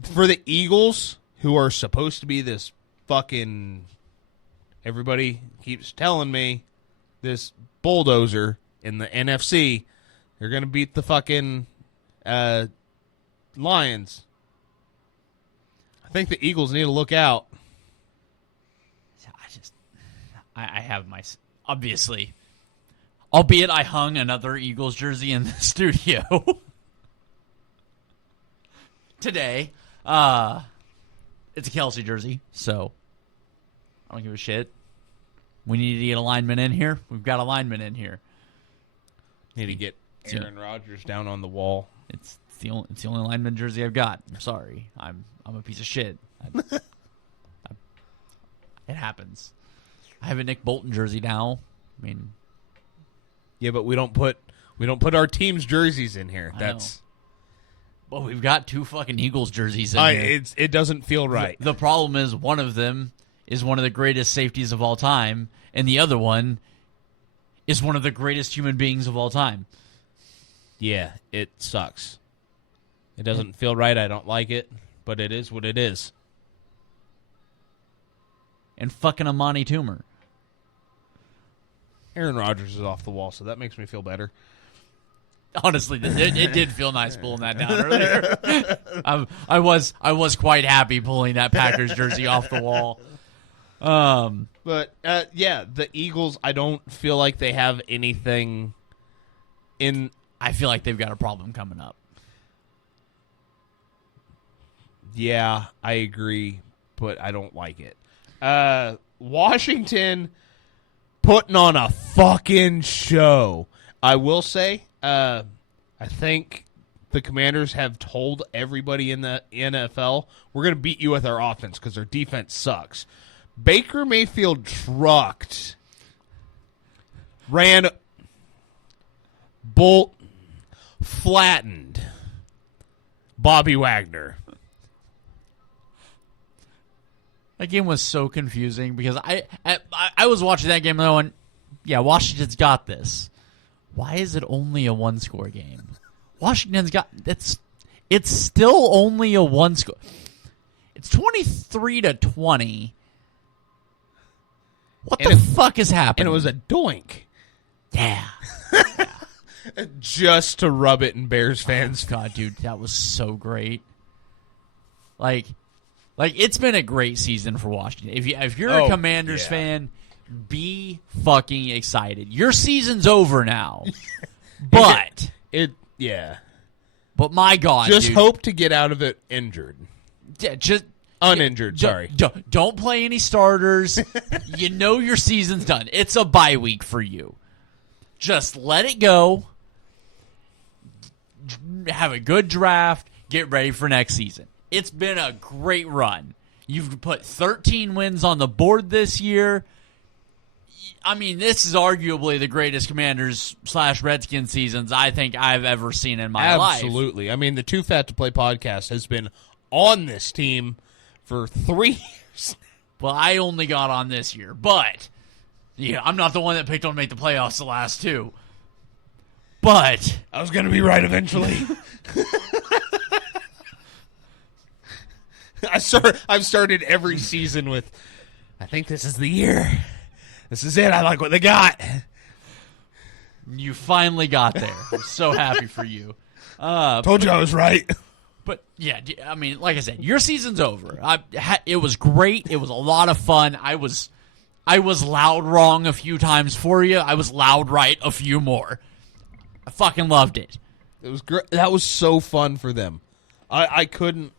for the Eagles, who are supposed to be this fucking, everybody keeps telling me, this bulldozer in the NFC, they're going to beat the fucking Lions. I think the Eagles need to look out. I have my, obviously, albeit I hung another Eagles jersey in the studio today. It's a Kelsey jersey, so I don't give a shit. We need to get a lineman in here. We've got a lineman in here. Need to get Aaron Rodgers down on the wall. It's the only lineman jersey I've got. I'm sorry. I'm a piece of shit. It happens. I have a Nick Bolton jersey now. I mean, yeah, but we don't put our team's jerseys in here. Well, we've got 2 fucking Eagles jerseys in here. It doesn't feel right. The problem is one of them is one of the greatest safeties of all time, and the other one is one of the greatest human beings of all time. Yeah, it sucks. It doesn't feel right. I don't like it, but it is what it is. and fucking Amani Toomer. Aaron Rodgers is off the wall, so that makes me feel better. Honestly, it did feel nice pulling that down earlier. I was quite happy pulling that Packers jersey off the wall. But yeah, the Eagles, I don't feel like they have anything in. I feel like they've got a problem coming up. Yeah, I agree, but I don't like it. Washington putting on a fucking show. I will say, I think the Commanders have told everybody in the NFL, we're going to beat you with our offense because our defense sucks. Baker Mayfield trucked, ran, flattened Bobby Wagner. That game was so confusing because I was watching that game and going, yeah, Washington's got this. Why is it only a one-score game? Washington's got it's still only a one-score. It's 23-20. What the fuck is happening? And it was a doink. Yeah. Just to rub it in Bears fans. God, dude, that was so great. Like it's been a great season for Washington. If you're a Commanders fan, be fucking excited. Your season's over now. But But my God, just dude, hope to get out of it injured. Yeah, just uninjured. Sorry. Don't play any starters. You know your season's done. It's a bye week for you. Just let it go. Have a good draft. Get ready for next season. It's been a great run. You've put 13 wins on the board this year. I mean, this is arguably the greatest Commanders/Redskins seasons I think I've ever seen in my life. Absolutely. I mean, the Too Fat to Play podcast has been on this team for 3 years. Well, I only got on this year, but yeah, I'm not the one that picked on to make the playoffs the last 2. But I was going to be right eventually. I've started every season with, I think this is the year. This is it. I like what they got. You finally got there. I'm so happy for you. Told you I was right. But, yeah, I mean, like I said, your season's over. It was great. It was a lot of fun. I was loud wrong a few times for you. I was loud right a few more. I fucking loved it. It was great. That was so fun for them. I couldn't.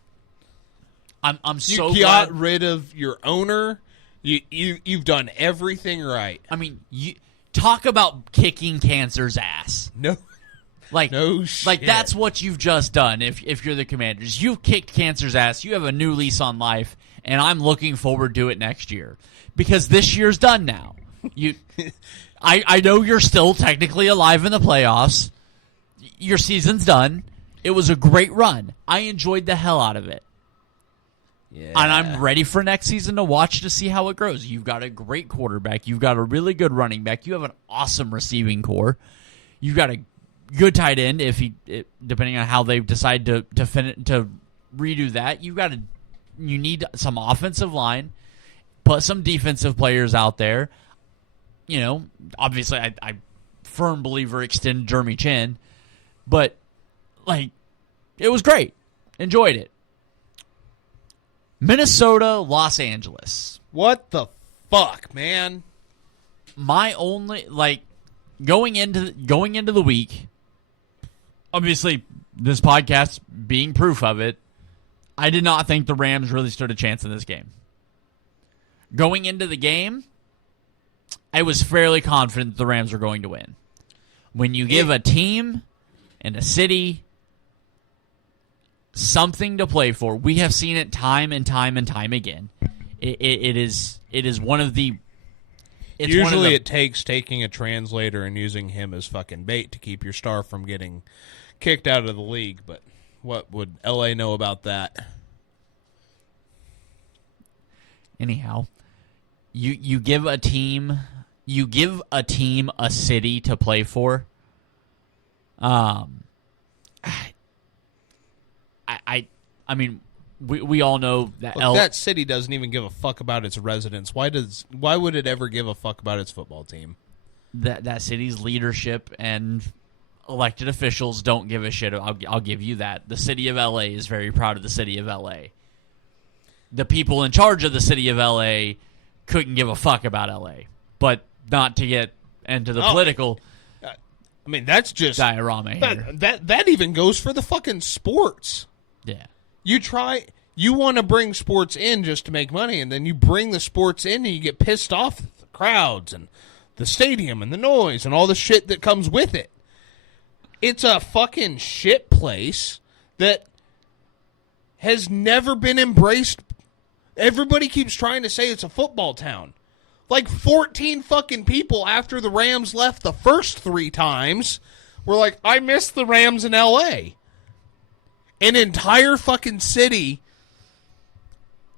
I'm so you glad. got rid of your owner. You've done everything right. I mean, you talk about kicking cancer's ass. No shit. Like that's what you've just done. If you're the Commanders, you've kicked cancer's ass. You have a new lease on life, and I'm looking forward to it next year because this year's done now. I know you're still technically alive in the playoffs. Your season's done. It was a great run. I enjoyed the hell out of it. Yeah. And I'm ready for next season to watch to see how it grows. You've got a great quarterback. You've got a really good running back. You have an awesome receiving core. You've got a good tight end. Depending on how they decide to redo that, you need some offensive line. Put some defensive players out there. You know, obviously, I firm believer extend Jeremy Chin, but like it was great. Enjoyed it. Minnesota, Los Angeles. What the fuck, man? My only going into the week, obviously this podcast being proof of it, I did not think the Rams really stood a chance in this game. Going into the game, I was fairly confident the Rams were going to win. When you give a team and a city something to play for, we have seen it time and time and time again. It is one of the. Usually, it takes taking a translator and using him as fucking bait to keep your star from getting kicked out of the league. But what would LA know about that? Anyhow, you give a team a city to play for. I mean, we all know that Look, that city doesn't even give a fuck about its residents. Why would it ever give a fuck about its football team? That city's leadership and elected officials don't give a shit. I'll give you that. The city of LA is very proud of the city of LA. The people in charge of the city of LA couldn't give a fuck about LA. But not to get into the political I mean, that's just diorama here. That even goes for the fucking sports. Yeah. You want to bring sports in just to make money, and then you bring the sports in and you get pissed off at the crowds and the stadium and the noise and all the shit that comes with it. It's a fucking shit place that has never been embraced. Everybody keeps trying to say it's a football town. Like 14 fucking people after the Rams left the first 3 times were like, I miss the Rams in L.A. An entire fucking city,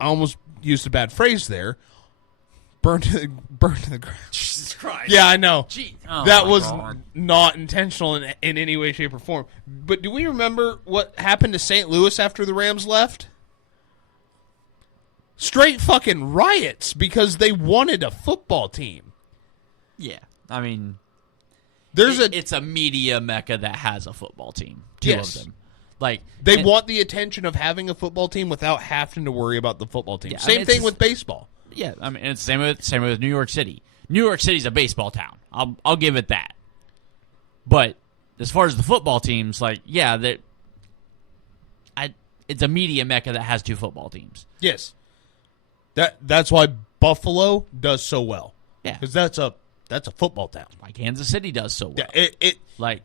I almost used a bad phrase there, burned to the ground. Jesus Christ. Yeah, I know. That was God. not intentional in any way, shape, or form. But do we remember what happened to St. Louis after the Rams left? Straight fucking riots because they wanted a football team. Yeah. I mean, There's it's a media mecca that has a football team. Two Yes. of them. Like They want the attention of having a football team without having to worry about the football team. Yeah, I Same mean, thing with baseball. Yeah, I mean, it's same with New York City. New York City's a baseball town. I'll give it that. But as far as the football teams, like, yeah, it's a media mecca that has 2 football teams. Yes. That's why Buffalo does so well. Yeah, Because that's a football town. like Kansas City does so well.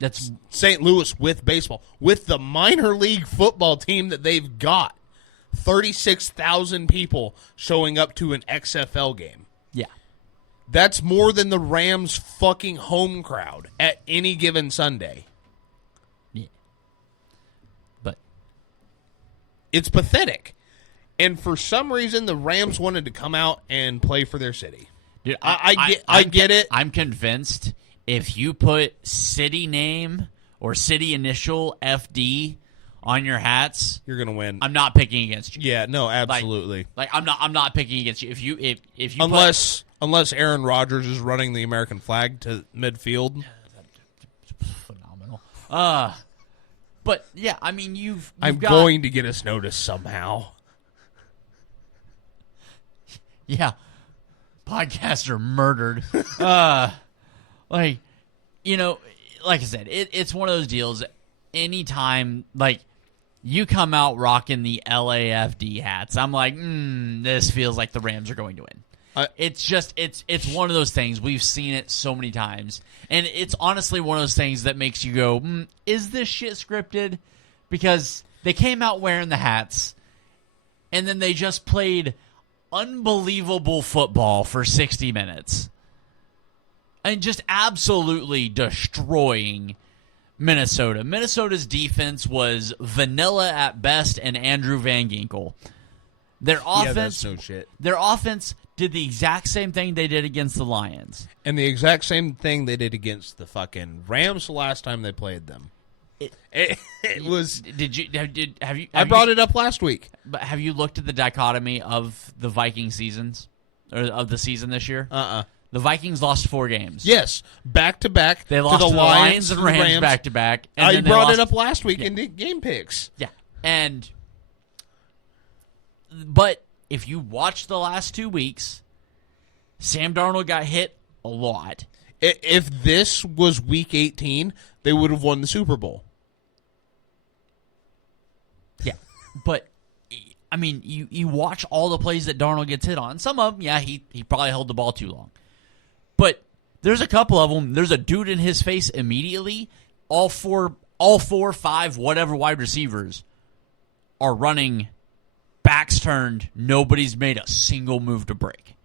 That's St. Louis with baseball, with the minor league football team that they've got, 36,000 people showing up to an XFL game. yeah. That's more than the Rams' fucking home crowd at any given Sunday. Yeah. But It's pathetic. And for some reason, the Rams wanted to come out and play for their city. dude, I get it. I'm convinced if you put city name or city initial FD on your hats, You're gonna win. I'm not picking against you. Yeah, no, absolutely. Like I'm not picking against you. If you Unless Aaron Rodgers is running the American flag to midfield. phenomenal. But yeah, I mean you've I'm got, going to get us noticed somehow. Yeah. Podcasts are murdered. Like, you know, like I said, it's one of those deals. Anytime, like, you come out rocking the LAFD hats, I'm like, this feels like the Rams are going to win. It's just, it's one of those things. We've seen it so many times. And it's honestly one of those things that makes you go, is this shit scripted? Because they came out wearing the hats, and then they just played unbelievable football for 60 minutes. And just absolutely destroying Minnesota. Minnesota's defense was vanilla at best and Andrew Van Ginkel. Their offense, that's no shit. Their offense did the exact same thing they did against the Lions. And the exact same thing they did against the fucking Rams the last time they played them. It was. I brought it up last week. But have you looked at the dichotomy of the Viking seasons or of the season this year? The Vikings lost 4 games. Yes, back to back. They lost to the Lions and to the Rams back to back. I brought it up last week in the game picks. Yeah, but if you watch the last 2 weeks, Sam Darnold got hit a lot. If this was week 18, they would have won the Super Bowl. Yeah, but I mean, you watch all the plays that Darnold gets hit on. Some of them, yeah, he probably held the ball too long. But there's a couple of them. There's a dude in his face immediately. All four, 5, whatever wide receivers are running backs turned. Nobody's made a single move to break.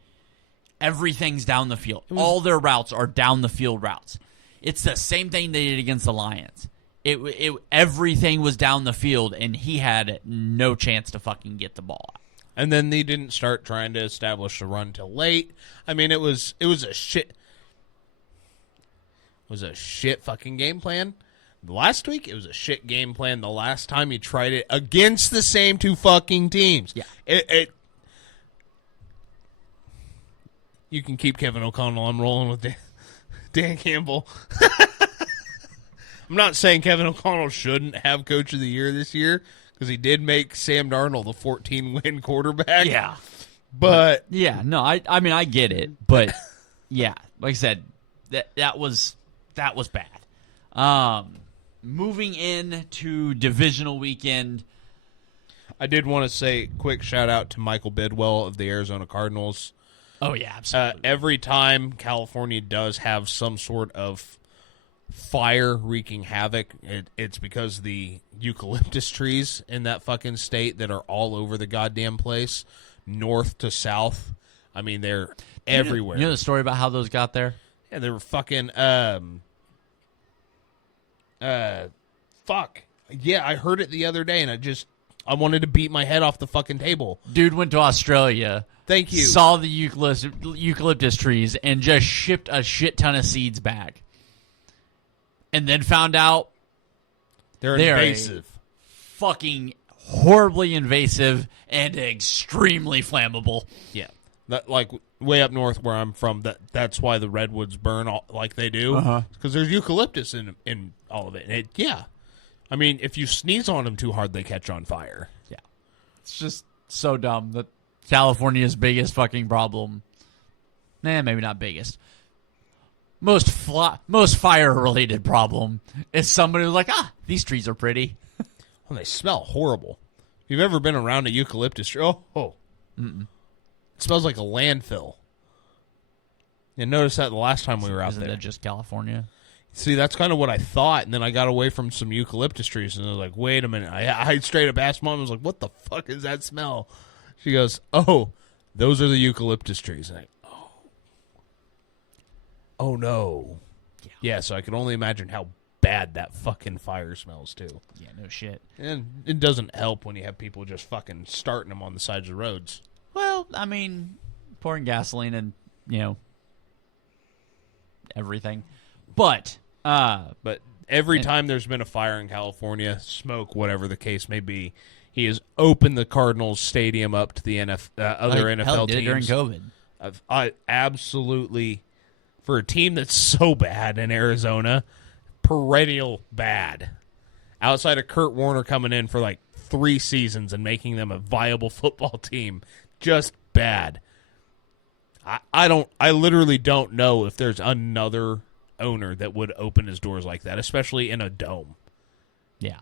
Everything's down the field. All their routes are down the field routes. It's the same thing they did against the Lions. Everything was down the field, and he had no chance to fucking get the ball out. And then they didn't start trying to establish the run till late. I mean, it was a shit fucking game plan. Last week, it was a shit game plan. The last time you tried it against the same two fucking teams. Yeah. You can keep Kevin O'Connell. I'm rolling with Dan Campbell. I'm not saying Kevin O'Connell shouldn't have Coach of the Year this year because he did make Sam Darnold a 14-win quarterback. Yeah. But yeah, no, I mean I get it, but yeah, like I said, that was bad. Moving into divisional weekend, I did want to say quick shout out to Michael Bidwell of the Arizona Cardinals. Oh yeah, absolutely. Every time California does have some sort of fire wreaking havoc, it's because the eucalyptus trees in that fucking state that are all over the goddamn place, north to south. I mean, they're everywhere. You know the story about how those got there? Yeah, they were fucking fuck. Yeah, I heard it the other day, and I wanted to beat my head off the fucking table. Dude went to Australia. Thank you. Saw the eucalyptus trees and just shipped a shit ton of seeds back. And then found out they're invasive. Fucking horribly invasive and extremely flammable. Yeah. That, like, way up north where I'm from, that's why the redwoods burn like they do. Because there's eucalyptus in all of it. Yeah. I mean, if you sneeze on them too hard, they catch on fire. Yeah. It's just so dumb that California's biggest fucking problem, maybe not biggest, most fire-related problem is somebody who's like, these trees are pretty. Well, they smell horrible. If you've ever been around a eucalyptus tree, it smells like a landfill. You noticed that the last time we were out Isn't there. that just California? See, that's kind of what I thought, and then I got away from some eucalyptus trees, and I was like, wait a minute. I straight up asked Mom, I was like, what the fuck is that smell? She goes, those are the eucalyptus trees. And oh no. Yeah, so I can only imagine how bad that fucking fire smells, too. Yeah, no shit. And it doesn't help when you have people just fucking starting them on the sides of roads. Well, I mean, pouring gasoline and, everything. But every time there's been a fire in California, smoke, whatever the case may be, he has opened the Cardinals stadium up to the other NFL did teams. it during COVID. I absolutely, for a team that's so bad in Arizona, perennial bad. Outside of Kurt Warner coming in for like 3 seasons and making them a viable football team, just bad. I literally don't know if there's another owner that would open his doors like that, especially in a dome. Yeah.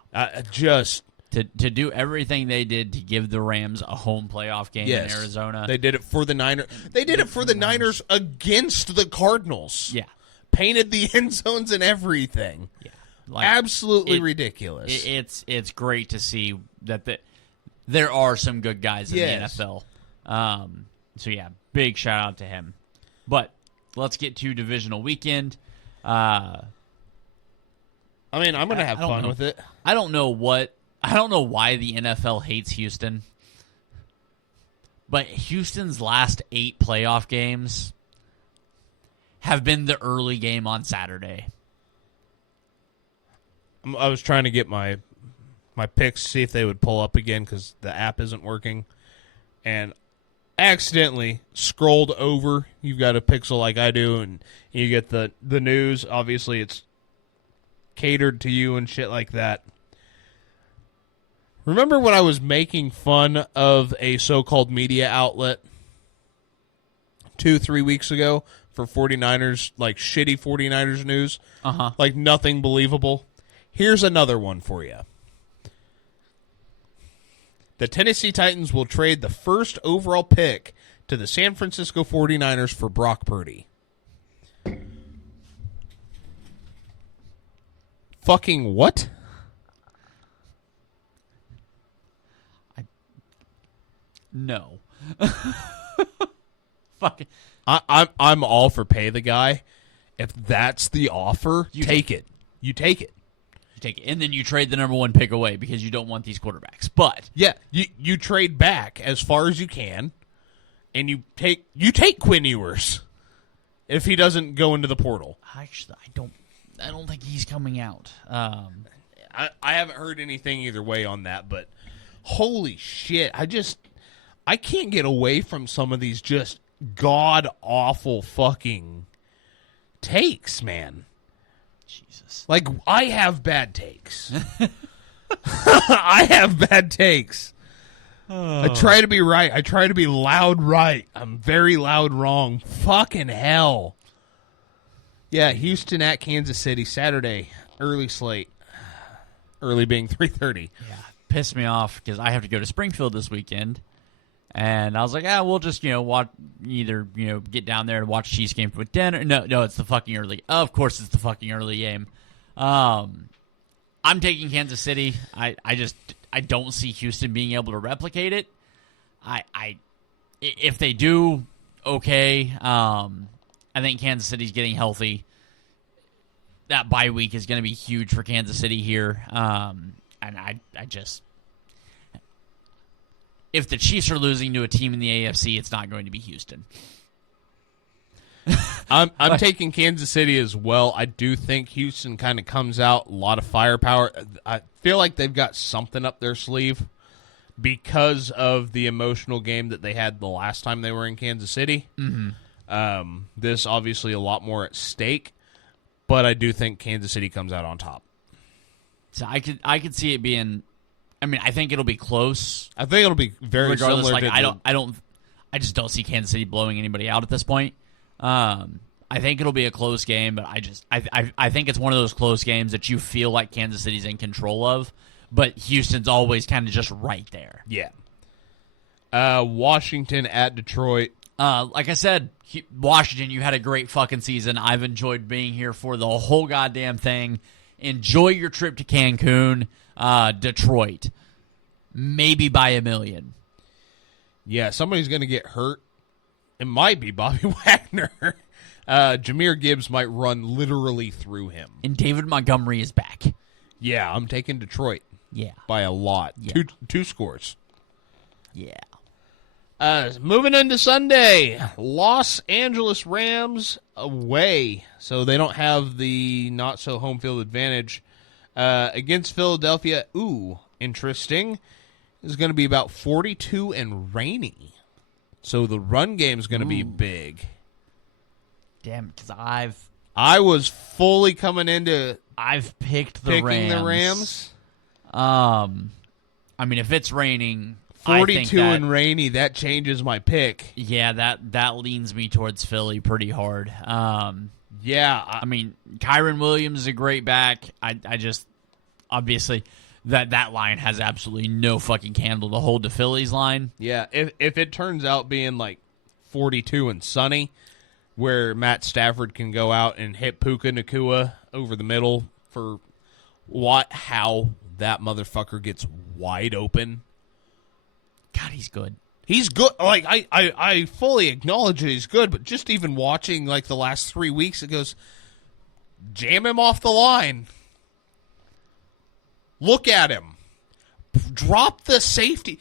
To do everything they did to give the Rams a home playoff game in Arizona. They did it for the Niners. They did it for the Niners against the Cardinals. Yeah. Painted the end zones and everything. Yeah. Absolutely ridiculous. It's great to see that there are some good guys in the NFL. So, yeah, big shout out to him. But let's get to divisional weekend. I mean, I'm going to have fun with it. I don't know why the NFL hates Houston, but Houston's last 8 playoff games have been the early game on Saturday. I was trying to get my picks, see if they would pull up again because the app isn't working, and accidentally scrolled over. You've got a pixel like I do, and you get the news. Obviously, it's catered to you and shit like that. Remember when I was making fun of a so-called media outlet 2-3 weeks ago for 49ers, like shitty 49ers news? Like nothing believable. Here's another one for you. The Tennessee Titans will trade the first overall pick to the San Francisco 49ers for Brock Purdy. Fucking what? No. Fuck it. I'm all for pay the guy. If that's the offer, take it. You take it. You take it. And then you trade the number 1 pick away because you don't want these quarterbacks. But yeah, you trade back as far as you can, and you take Quinn Ewers if he doesn't go into the portal. Actually, I don't. don't think he's coming out. I haven't heard anything either way on that, but holy shit, I can't get away from some of these just god-awful fucking takes, man. Jesus. Like, I have bad takes. I have bad takes. I try to be right. I try to be loud right. I'm very loud wrong. Fucking hell. Yeah, Houston at Kansas City, Saturday, early slate. Early being 3:30. Yeah, pissed me off because I have to go to Springfield this weekend. And I was like, we'll just, watch, either, get down there and watch Chiefs game with dinner. No, it's the fucking early. Of course it's the fucking early game. I'm taking Kansas City. I don't see Houston being able to replicate it. If they do, okay. I think Kansas City's getting healthy. That bye week is going to be huge for Kansas City here. And I just... If the Chiefs are losing to a team in the AFC, it's not going to be Houston. I'm taking Kansas City as well. I do think Houston kind of comes out, a lot of firepower. I feel like they've got something up their sleeve because of the emotional game that they had the last time they were in Kansas City. Mm-hmm. This obviously a lot more at stake, but I do think Kansas City comes out on top. So I could see it being... I mean, I think it'll be close. I think it'll be very regardless. Similar. I just don't see Kansas City blowing anybody out at this point. I think it'll be a close game, but I think it's one of those close games that you feel like Kansas City's in control of, but Houston's always kind of just right there. Yeah. Washington at Detroit. Like I said, Washington, you had a great fucking season. I've enjoyed being here for the whole goddamn thing. Enjoy your trip to Cancun. Detroit, maybe by 1 million. Yeah, somebody's going to get hurt. It might be Bobby Wagner. Jahmyr Gibbs might run literally through him. And David Montgomery is back. Yeah, I'm taking Detroit. Yeah. By a lot. Yeah. Two scores. Yeah. Moving into Sunday, Los Angeles Rams away. So they don't have the not-so-home field advantage. Against Philadelphia, interesting, is going to be about 42 and rainy. So the run game is going to be big. Damn, because I was fully coming into I've picked the picking Rams. the Rams. I mean, if it's raining, 42 and rainy, that changes my pick. Yeah, that leans me towards Philly pretty hard. Yeah. I mean, Kyron Williams is a great back. I just, obviously, that line has absolutely no fucking candle to hold to Philly's line. Yeah, if it turns out being like 42 and sunny, where Matt Stafford can go out and hit Puka Nacua over the middle for how that motherfucker gets wide open. God, he's good. He's good. Like I fully acknowledge that he's good, but just even watching like the last 3 weeks, it goes, jam him off the line. Look at him. Drop the safety.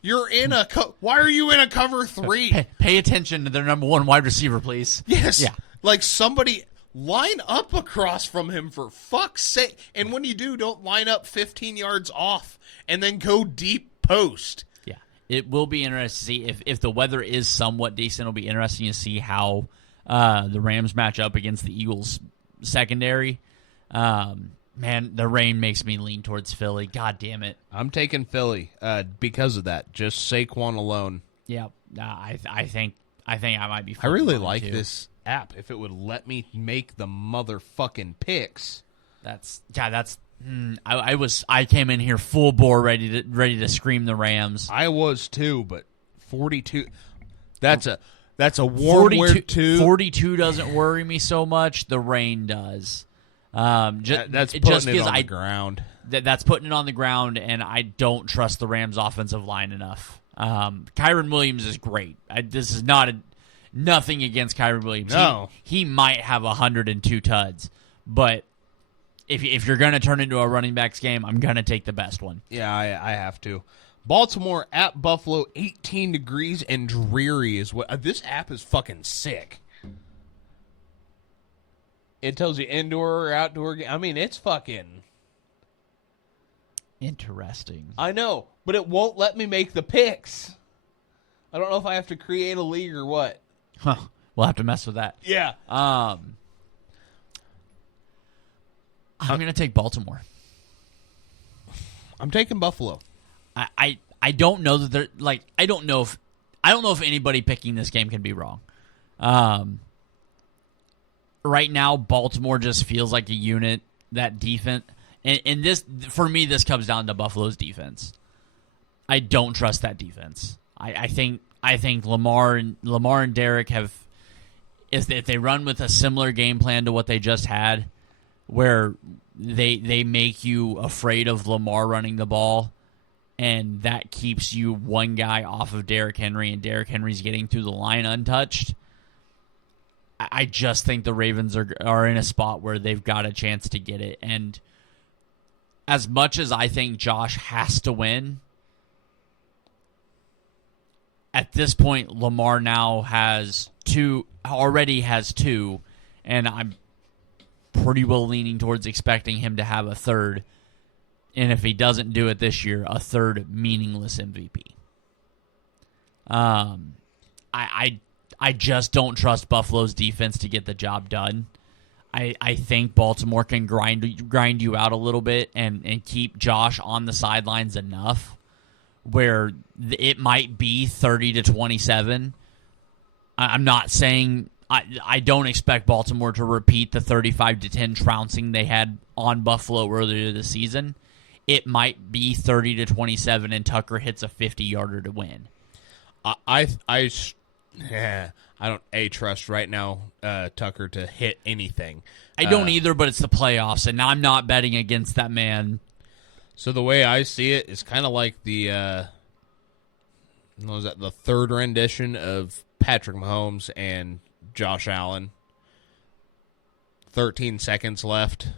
You're in a why are you in a cover 3? Pay attention to their number one wide receiver, please. Yes. Yeah. Like somebody line up across from him for fuck's sake. And when you do, don't line up 15 yards off and then go deep post. Yeah. It will be interesting to see if the weather is somewhat decent. It'll be interesting to see how the Rams match up against the Eagles secondary. Man, the rain makes me lean towards Philly. God damn it. I'm taking Philly because of that. Just Saquon alone. Yeah, I think I might be. I really like this app. If it would let me make the motherfucking picks. I came in here full bore, ready to scream the Rams. I was too, but 42. That's a warm 42. 42 doesn't worry me so much. The rain does. That's putting it on the ground. That's putting it on the ground, and I don't trust the Rams' offensive line enough. Kyron Williams is great. This is nothing against Kyron Williams. No. He might have 102 tuds, but if you're going to turn into a running backs game, I'm going to take the best one. Yeah, I have to. Baltimore at Buffalo, 18 degrees and dreary is what. This app is fucking sick. It tells you indoor or outdoor. I mean, it's fucking interesting. I know, but it won't let me make the picks. I don't know if I have to create a league or what. Huh. We'll have to mess with that. Yeah. I'm going to take Baltimore. I'm taking Buffalo. I don't know that they're like I don't know if anybody picking this game can be wrong. Right now, Baltimore just feels like a unit. That defense, and this for me, this comes down to Buffalo's defense. I don't trust that defense. I think Lamar and Derek have, if they run with a similar game plan to what they just had, where they make you afraid of Lamar running the ball, and that keeps you one guy off of Derrick Henry, and Derrick Henry's getting through the line untouched. I just think the Ravens are in a spot where they've got a chance to get it. And as much as I think Josh has to win, at this point, Lamar now already has two, and I'm pretty well leaning towards expecting him to have a third. And if he doesn't do it this year, a third meaningless MVP. I just don't trust Buffalo's defense to get the job done. I think Baltimore can grind you out a little bit and keep Josh on the sidelines enough where it might be 30-27. I'm not saying I don't expect Baltimore to repeat the 35-10 trouncing they had on Buffalo earlier this season. It might be 30-27 and Tucker hits a 50-yarder to win. I don't trust right now Tucker to hit anything. I don't either, but it's the playoffs, and I'm not betting against that man. So the way I see it is kind of like the third rendition of Patrick Mahomes and Josh Allen. 13 seconds left.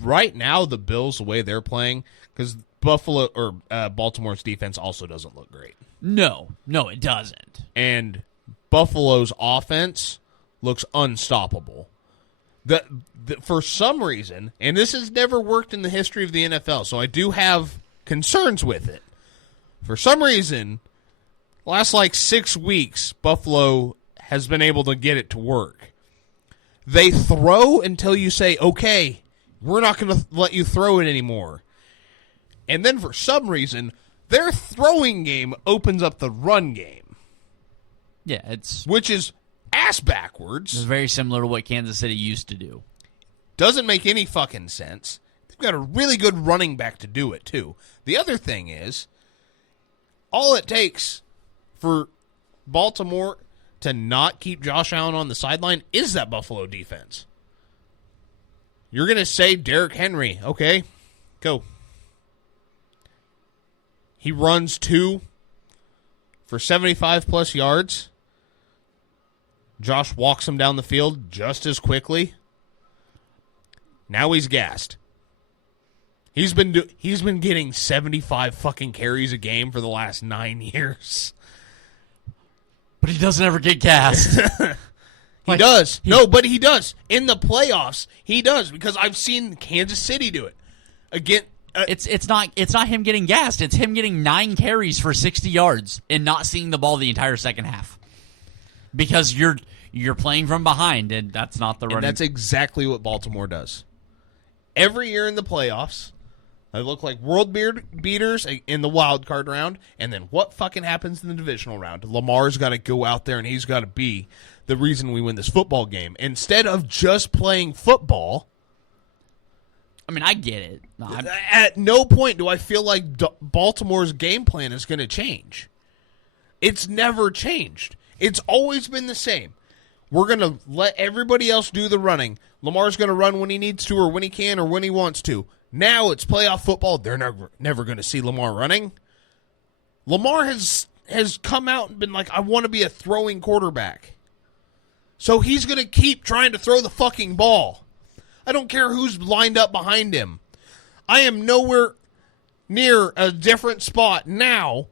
Right now, the Bills, the way they're playing, because Baltimore's defense also doesn't look great. No, it doesn't. And Buffalo's offense looks unstoppable. For some reason, and this has never worked in the history of the NFL, so I do have concerns with it. For some reason, last 6 weeks, Buffalo has been able to get it to work. They throw until you say, okay, we're not going to let you throw it anymore. And then for some reason, their throwing game opens up the run game. Yeah, which is ass backwards. It's very similar to what Kansas City used to do. Doesn't make any fucking sense. They've got a really good running back to do it, too. The other thing is, all it takes for Baltimore to not keep Josh Allen on the sideline is that Buffalo defense. You're going to say Derrick Henry, okay, go. He runs 2 for 75-plus yards. Josh walks him down the field just as quickly. Now he's gassed. He's been getting 75 fucking carries a game for the last 9 years. But he doesn't ever get gassed. He does. No, but he does. In the playoffs, he does, because I've seen Kansas City do it. Again, it's not him getting gassed. It's him getting 9 carries for 60 yards and not seeing the ball the entire second half. Because you're playing from behind, and that's not the running. And that's exactly what Baltimore does. Every year in the playoffs, they look like world beaters in the wild card round, and then what fucking happens in the divisional round? Lamar's got to go out there, and he's got to be the reason we win this football game. Instead of just playing football. I mean, I get it. No, at no point do I feel like Baltimore's game plan is going to change. It's never changed. It's always been the same. We're going to let everybody else do the running. Lamar's going to run when he needs to or when he can or when he wants to. Now it's playoff football. They're never going to see Lamar running. Lamar has come out and been like, I want to be a throwing quarterback. So he's going to keep trying to throw the fucking ball. I don't care who's lined up behind him. I am nowhere near a different spot now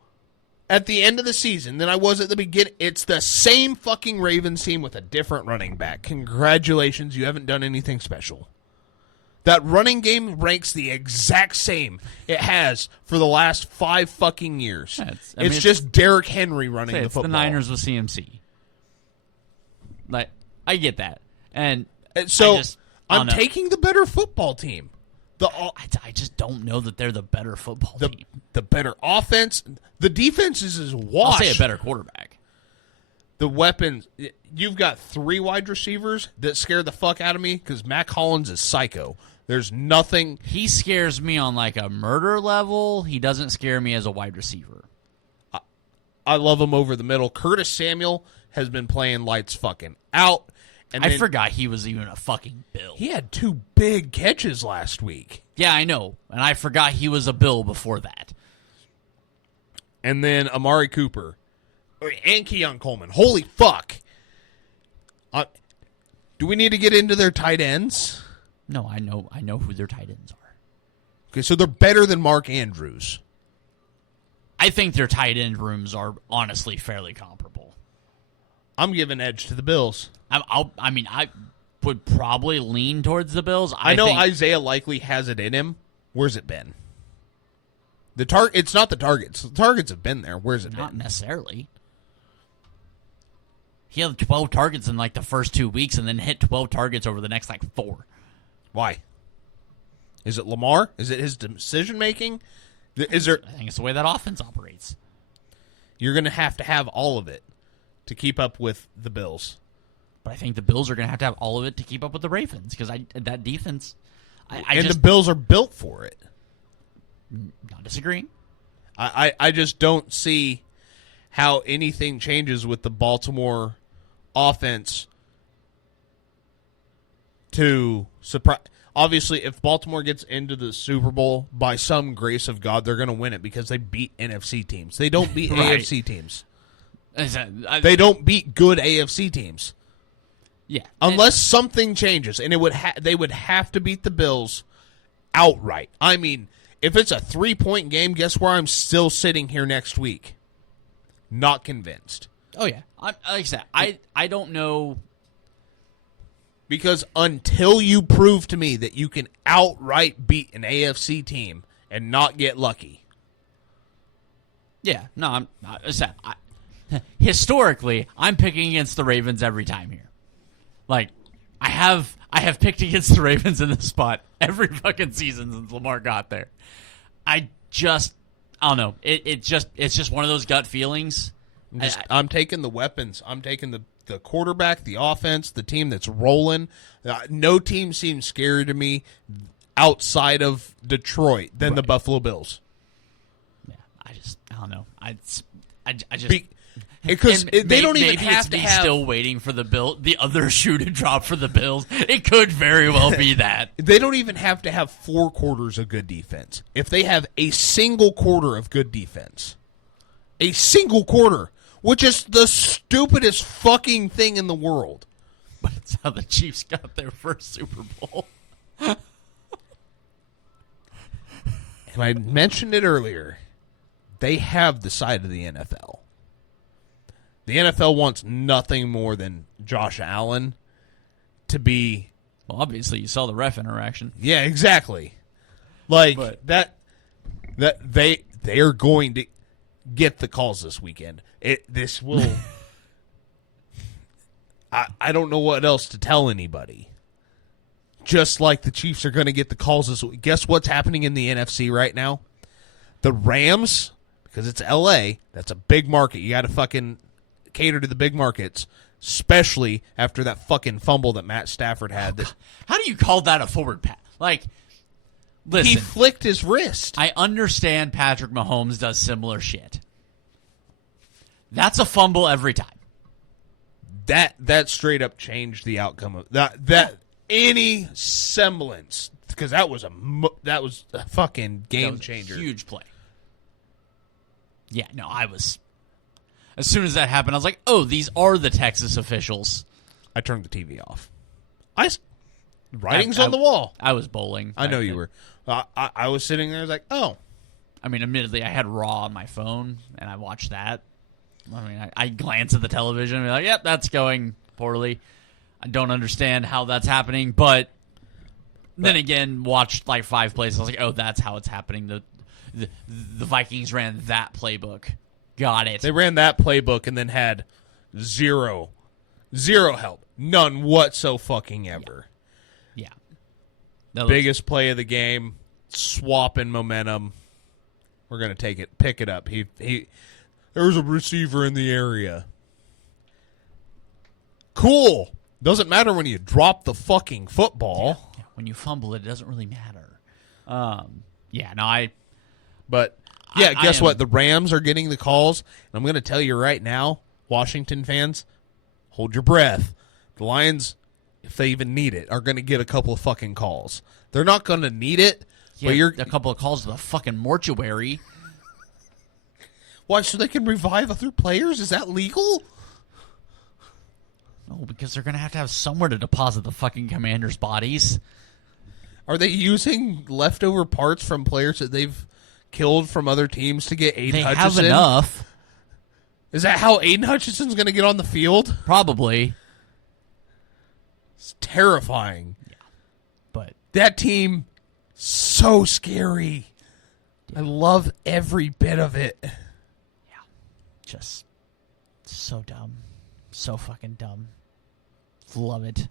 at the end of the season than I was at the beginning. It's the same fucking Ravens team with a different running back. Congratulations, you haven't done anything special. That running game ranks the exact same it has for the last 5 fucking years. Yeah, it's just Derrick Henry running the football. It's the Niners with CMC. Like, I get that. And so I'm taking the better football team. I just don't know that they're the better football team. The better offense. The defense is washed. I'll say a better quarterback. The weapons. You've got 3 wide receivers that scare the fuck out of me because Mac Hollins is psycho. There's nothing. He scares me on like a murder level. He doesn't scare me as a wide receiver. I love him over the middle. Curtis Samuel has been playing lights fucking out. And I forgot he was even a fucking Bill. He had 2 big catches last week. Yeah, I know. And I forgot he was a Bill before that. And then Amari Cooper. And Keon Coleman. Holy fuck. Do we need to get into their tight ends? No, I know who their tight ends are. Okay, so they're better than Mark Andrews. I think their tight end rooms are honestly fairly comparable. I'm giving edge to the Bills. I would probably lean towards the Bills. I know Isaiah likely has it in him. Where's it been? It's not the targets. The targets have been there. Where's it been? Not necessarily. He had 12 targets in like the first 2 weeks and then hit 12 targets over the next like 4. Why? Is it Lamar? Is it his decision making? Is there? I think it's the way that offense operates. You're going to have all of it to keep up with the Bills. But I think the Bills are going to have all of it to keep up with the Ravens because that defense. The Bills are built for it. Not disagreeing. I just don't see how anything changes with the Baltimore offense to surprise. Obviously, if Baltimore gets into the Super Bowl, by some grace of God, they're going to win it because they beat NFC teams. They don't beat right. AFC teams. They don't beat good AFC teams. Yeah, unless something changes, and they would have to beat the Bills outright. I mean, if it's a 3-point game, guess where I'm still sitting here next week? Not convinced. Oh yeah, like I said, I don't know. Because until you prove to me that you can outright beat an AFC team and not get lucky. Yeah, no, I'm not. Historically, I'm picking against the Ravens every time here. Like, I have picked against the Ravens in this spot every fucking season since Lamar got there. I don't know. It's just one of those gut feelings. I'm taking the weapons. I'm taking the quarterback, the offense, the team that's rolling. No team seems scary to me outside of Detroit than the Buffalo Bills. Yeah, I don't know. I just because they don't even have to have. Still waiting for the other shoe to drop for the Bills. It could very well be that they don't even have to have 4 quarters of good defense. If they have a single quarter of good defense, a single quarter. Which is the stupidest fucking thing in the world. But it's how the Chiefs got their first Super Bowl. And I mentioned it earlier. They have the side of the NFL. The NFL wants nothing more than Josh Allen to be... Well, obviously, you saw the ref interaction. Yeah, exactly. Like, that they are going to get the calls this weekend. This will... I don't know what else to tell anybody. Just like the Chiefs are going to get the calls this week. Guess what's happening in the NFC right now? The Rams, because it's L.A., that's a big market. You got to fucking cater to the big markets, especially after that fucking fumble that Matt Stafford had. How do you call that a forward pass? Like, listen. He flicked his wrist. I understand Patrick Mahomes does similar shit. That's a fumble every time. That straight up changed the outcome of that any semblance, because that was a fucking game changer. Huge play. Yeah, no, as soon as that happened, I was like, "Oh, these are the Texas officials." I turned the TV off. Writing's on the wall. I was bowling. I know you were. I was sitting there. I was like, "Oh, I mean, admittedly, I had Raw on my phone, and I watched that. I mean, I glance at the television and be like, yep, that's going poorly. I don't understand how that's happening, but then again, watched like 5 plays. I was like, oh, that's how it's happening. The Vikings ran that playbook. Got it. They ran that playbook and then had zero help. None whatsoever. Yeah. Biggest play of the game, swapping momentum. We're going to take it, pick it up. There was a receiver in the area. Cool. Doesn't matter when you drop the fucking football. Yeah, when you fumble it doesn't really matter. Guess what? The Rams are getting the calls. And I'm going to tell you right now, Washington fans, hold your breath. The Lions, if they even need it, are going to get a couple of fucking calls. They're not going to need it, but you're a couple of calls to the fucking mortuary. Why, so they can revive other players? Is that legal? No, because they're going to have somewhere to deposit the fucking commanders' bodies. Are they using leftover parts from players that they've killed from other teams to get Aiden Hutchinson? They have enough. Is that how Aiden Hutchinson's going to get on the field? Probably. It's terrifying. Yeah. But that team, so scary. Yeah. I love every bit of it. Yeah. Just so dumb. So fucking dumb. Love it.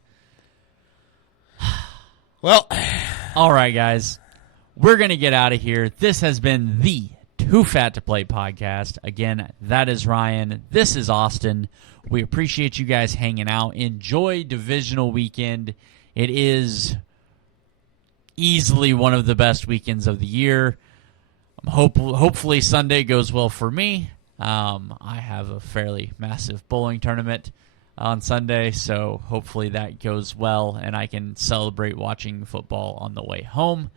Well, all right, guys. We're going to get out of here. This has been the Too Fat to Play podcast. Again, that is Ryan. This is Austin. We appreciate you guys hanging out. Enjoy Divisional Weekend. It is easily one of the best weekends of the year. Hopefully Sunday goes well for me. I have a fairly massive bowling tournament on Sunday, so hopefully that goes well and I can celebrate watching football on the way home.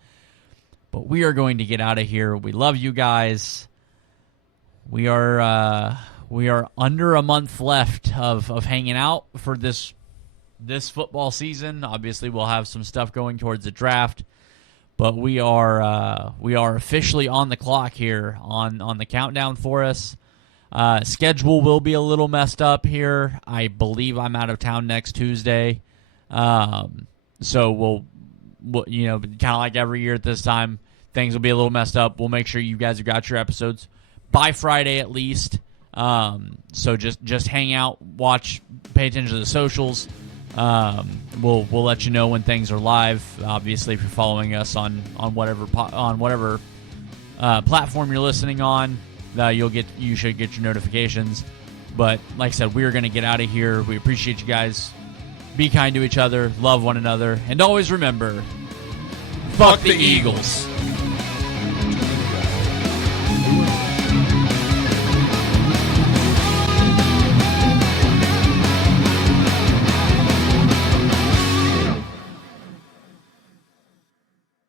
But we are going to get out of here. We love you guys. We are under a month left of hanging out for this football season. Obviously, we'll have some stuff going towards the draft, but we are officially on the clock here on the countdown for us. Schedule will be a little messed up here. I believe I'm out of town next Tuesday, so we'll kind of like every year at this time, things will be a little messed up. We'll make sure you guys have got your episodes by Friday at least. So just hang out, watch, pay attention to the socials. We'll let you know when things are live. Obviously, if you're following us on whatever platform you're listening on, you should get your notifications. But like I said, we are going to get out of here. We appreciate you guys. Be kind to each other, love one another, and always remember, fuck the Eagles.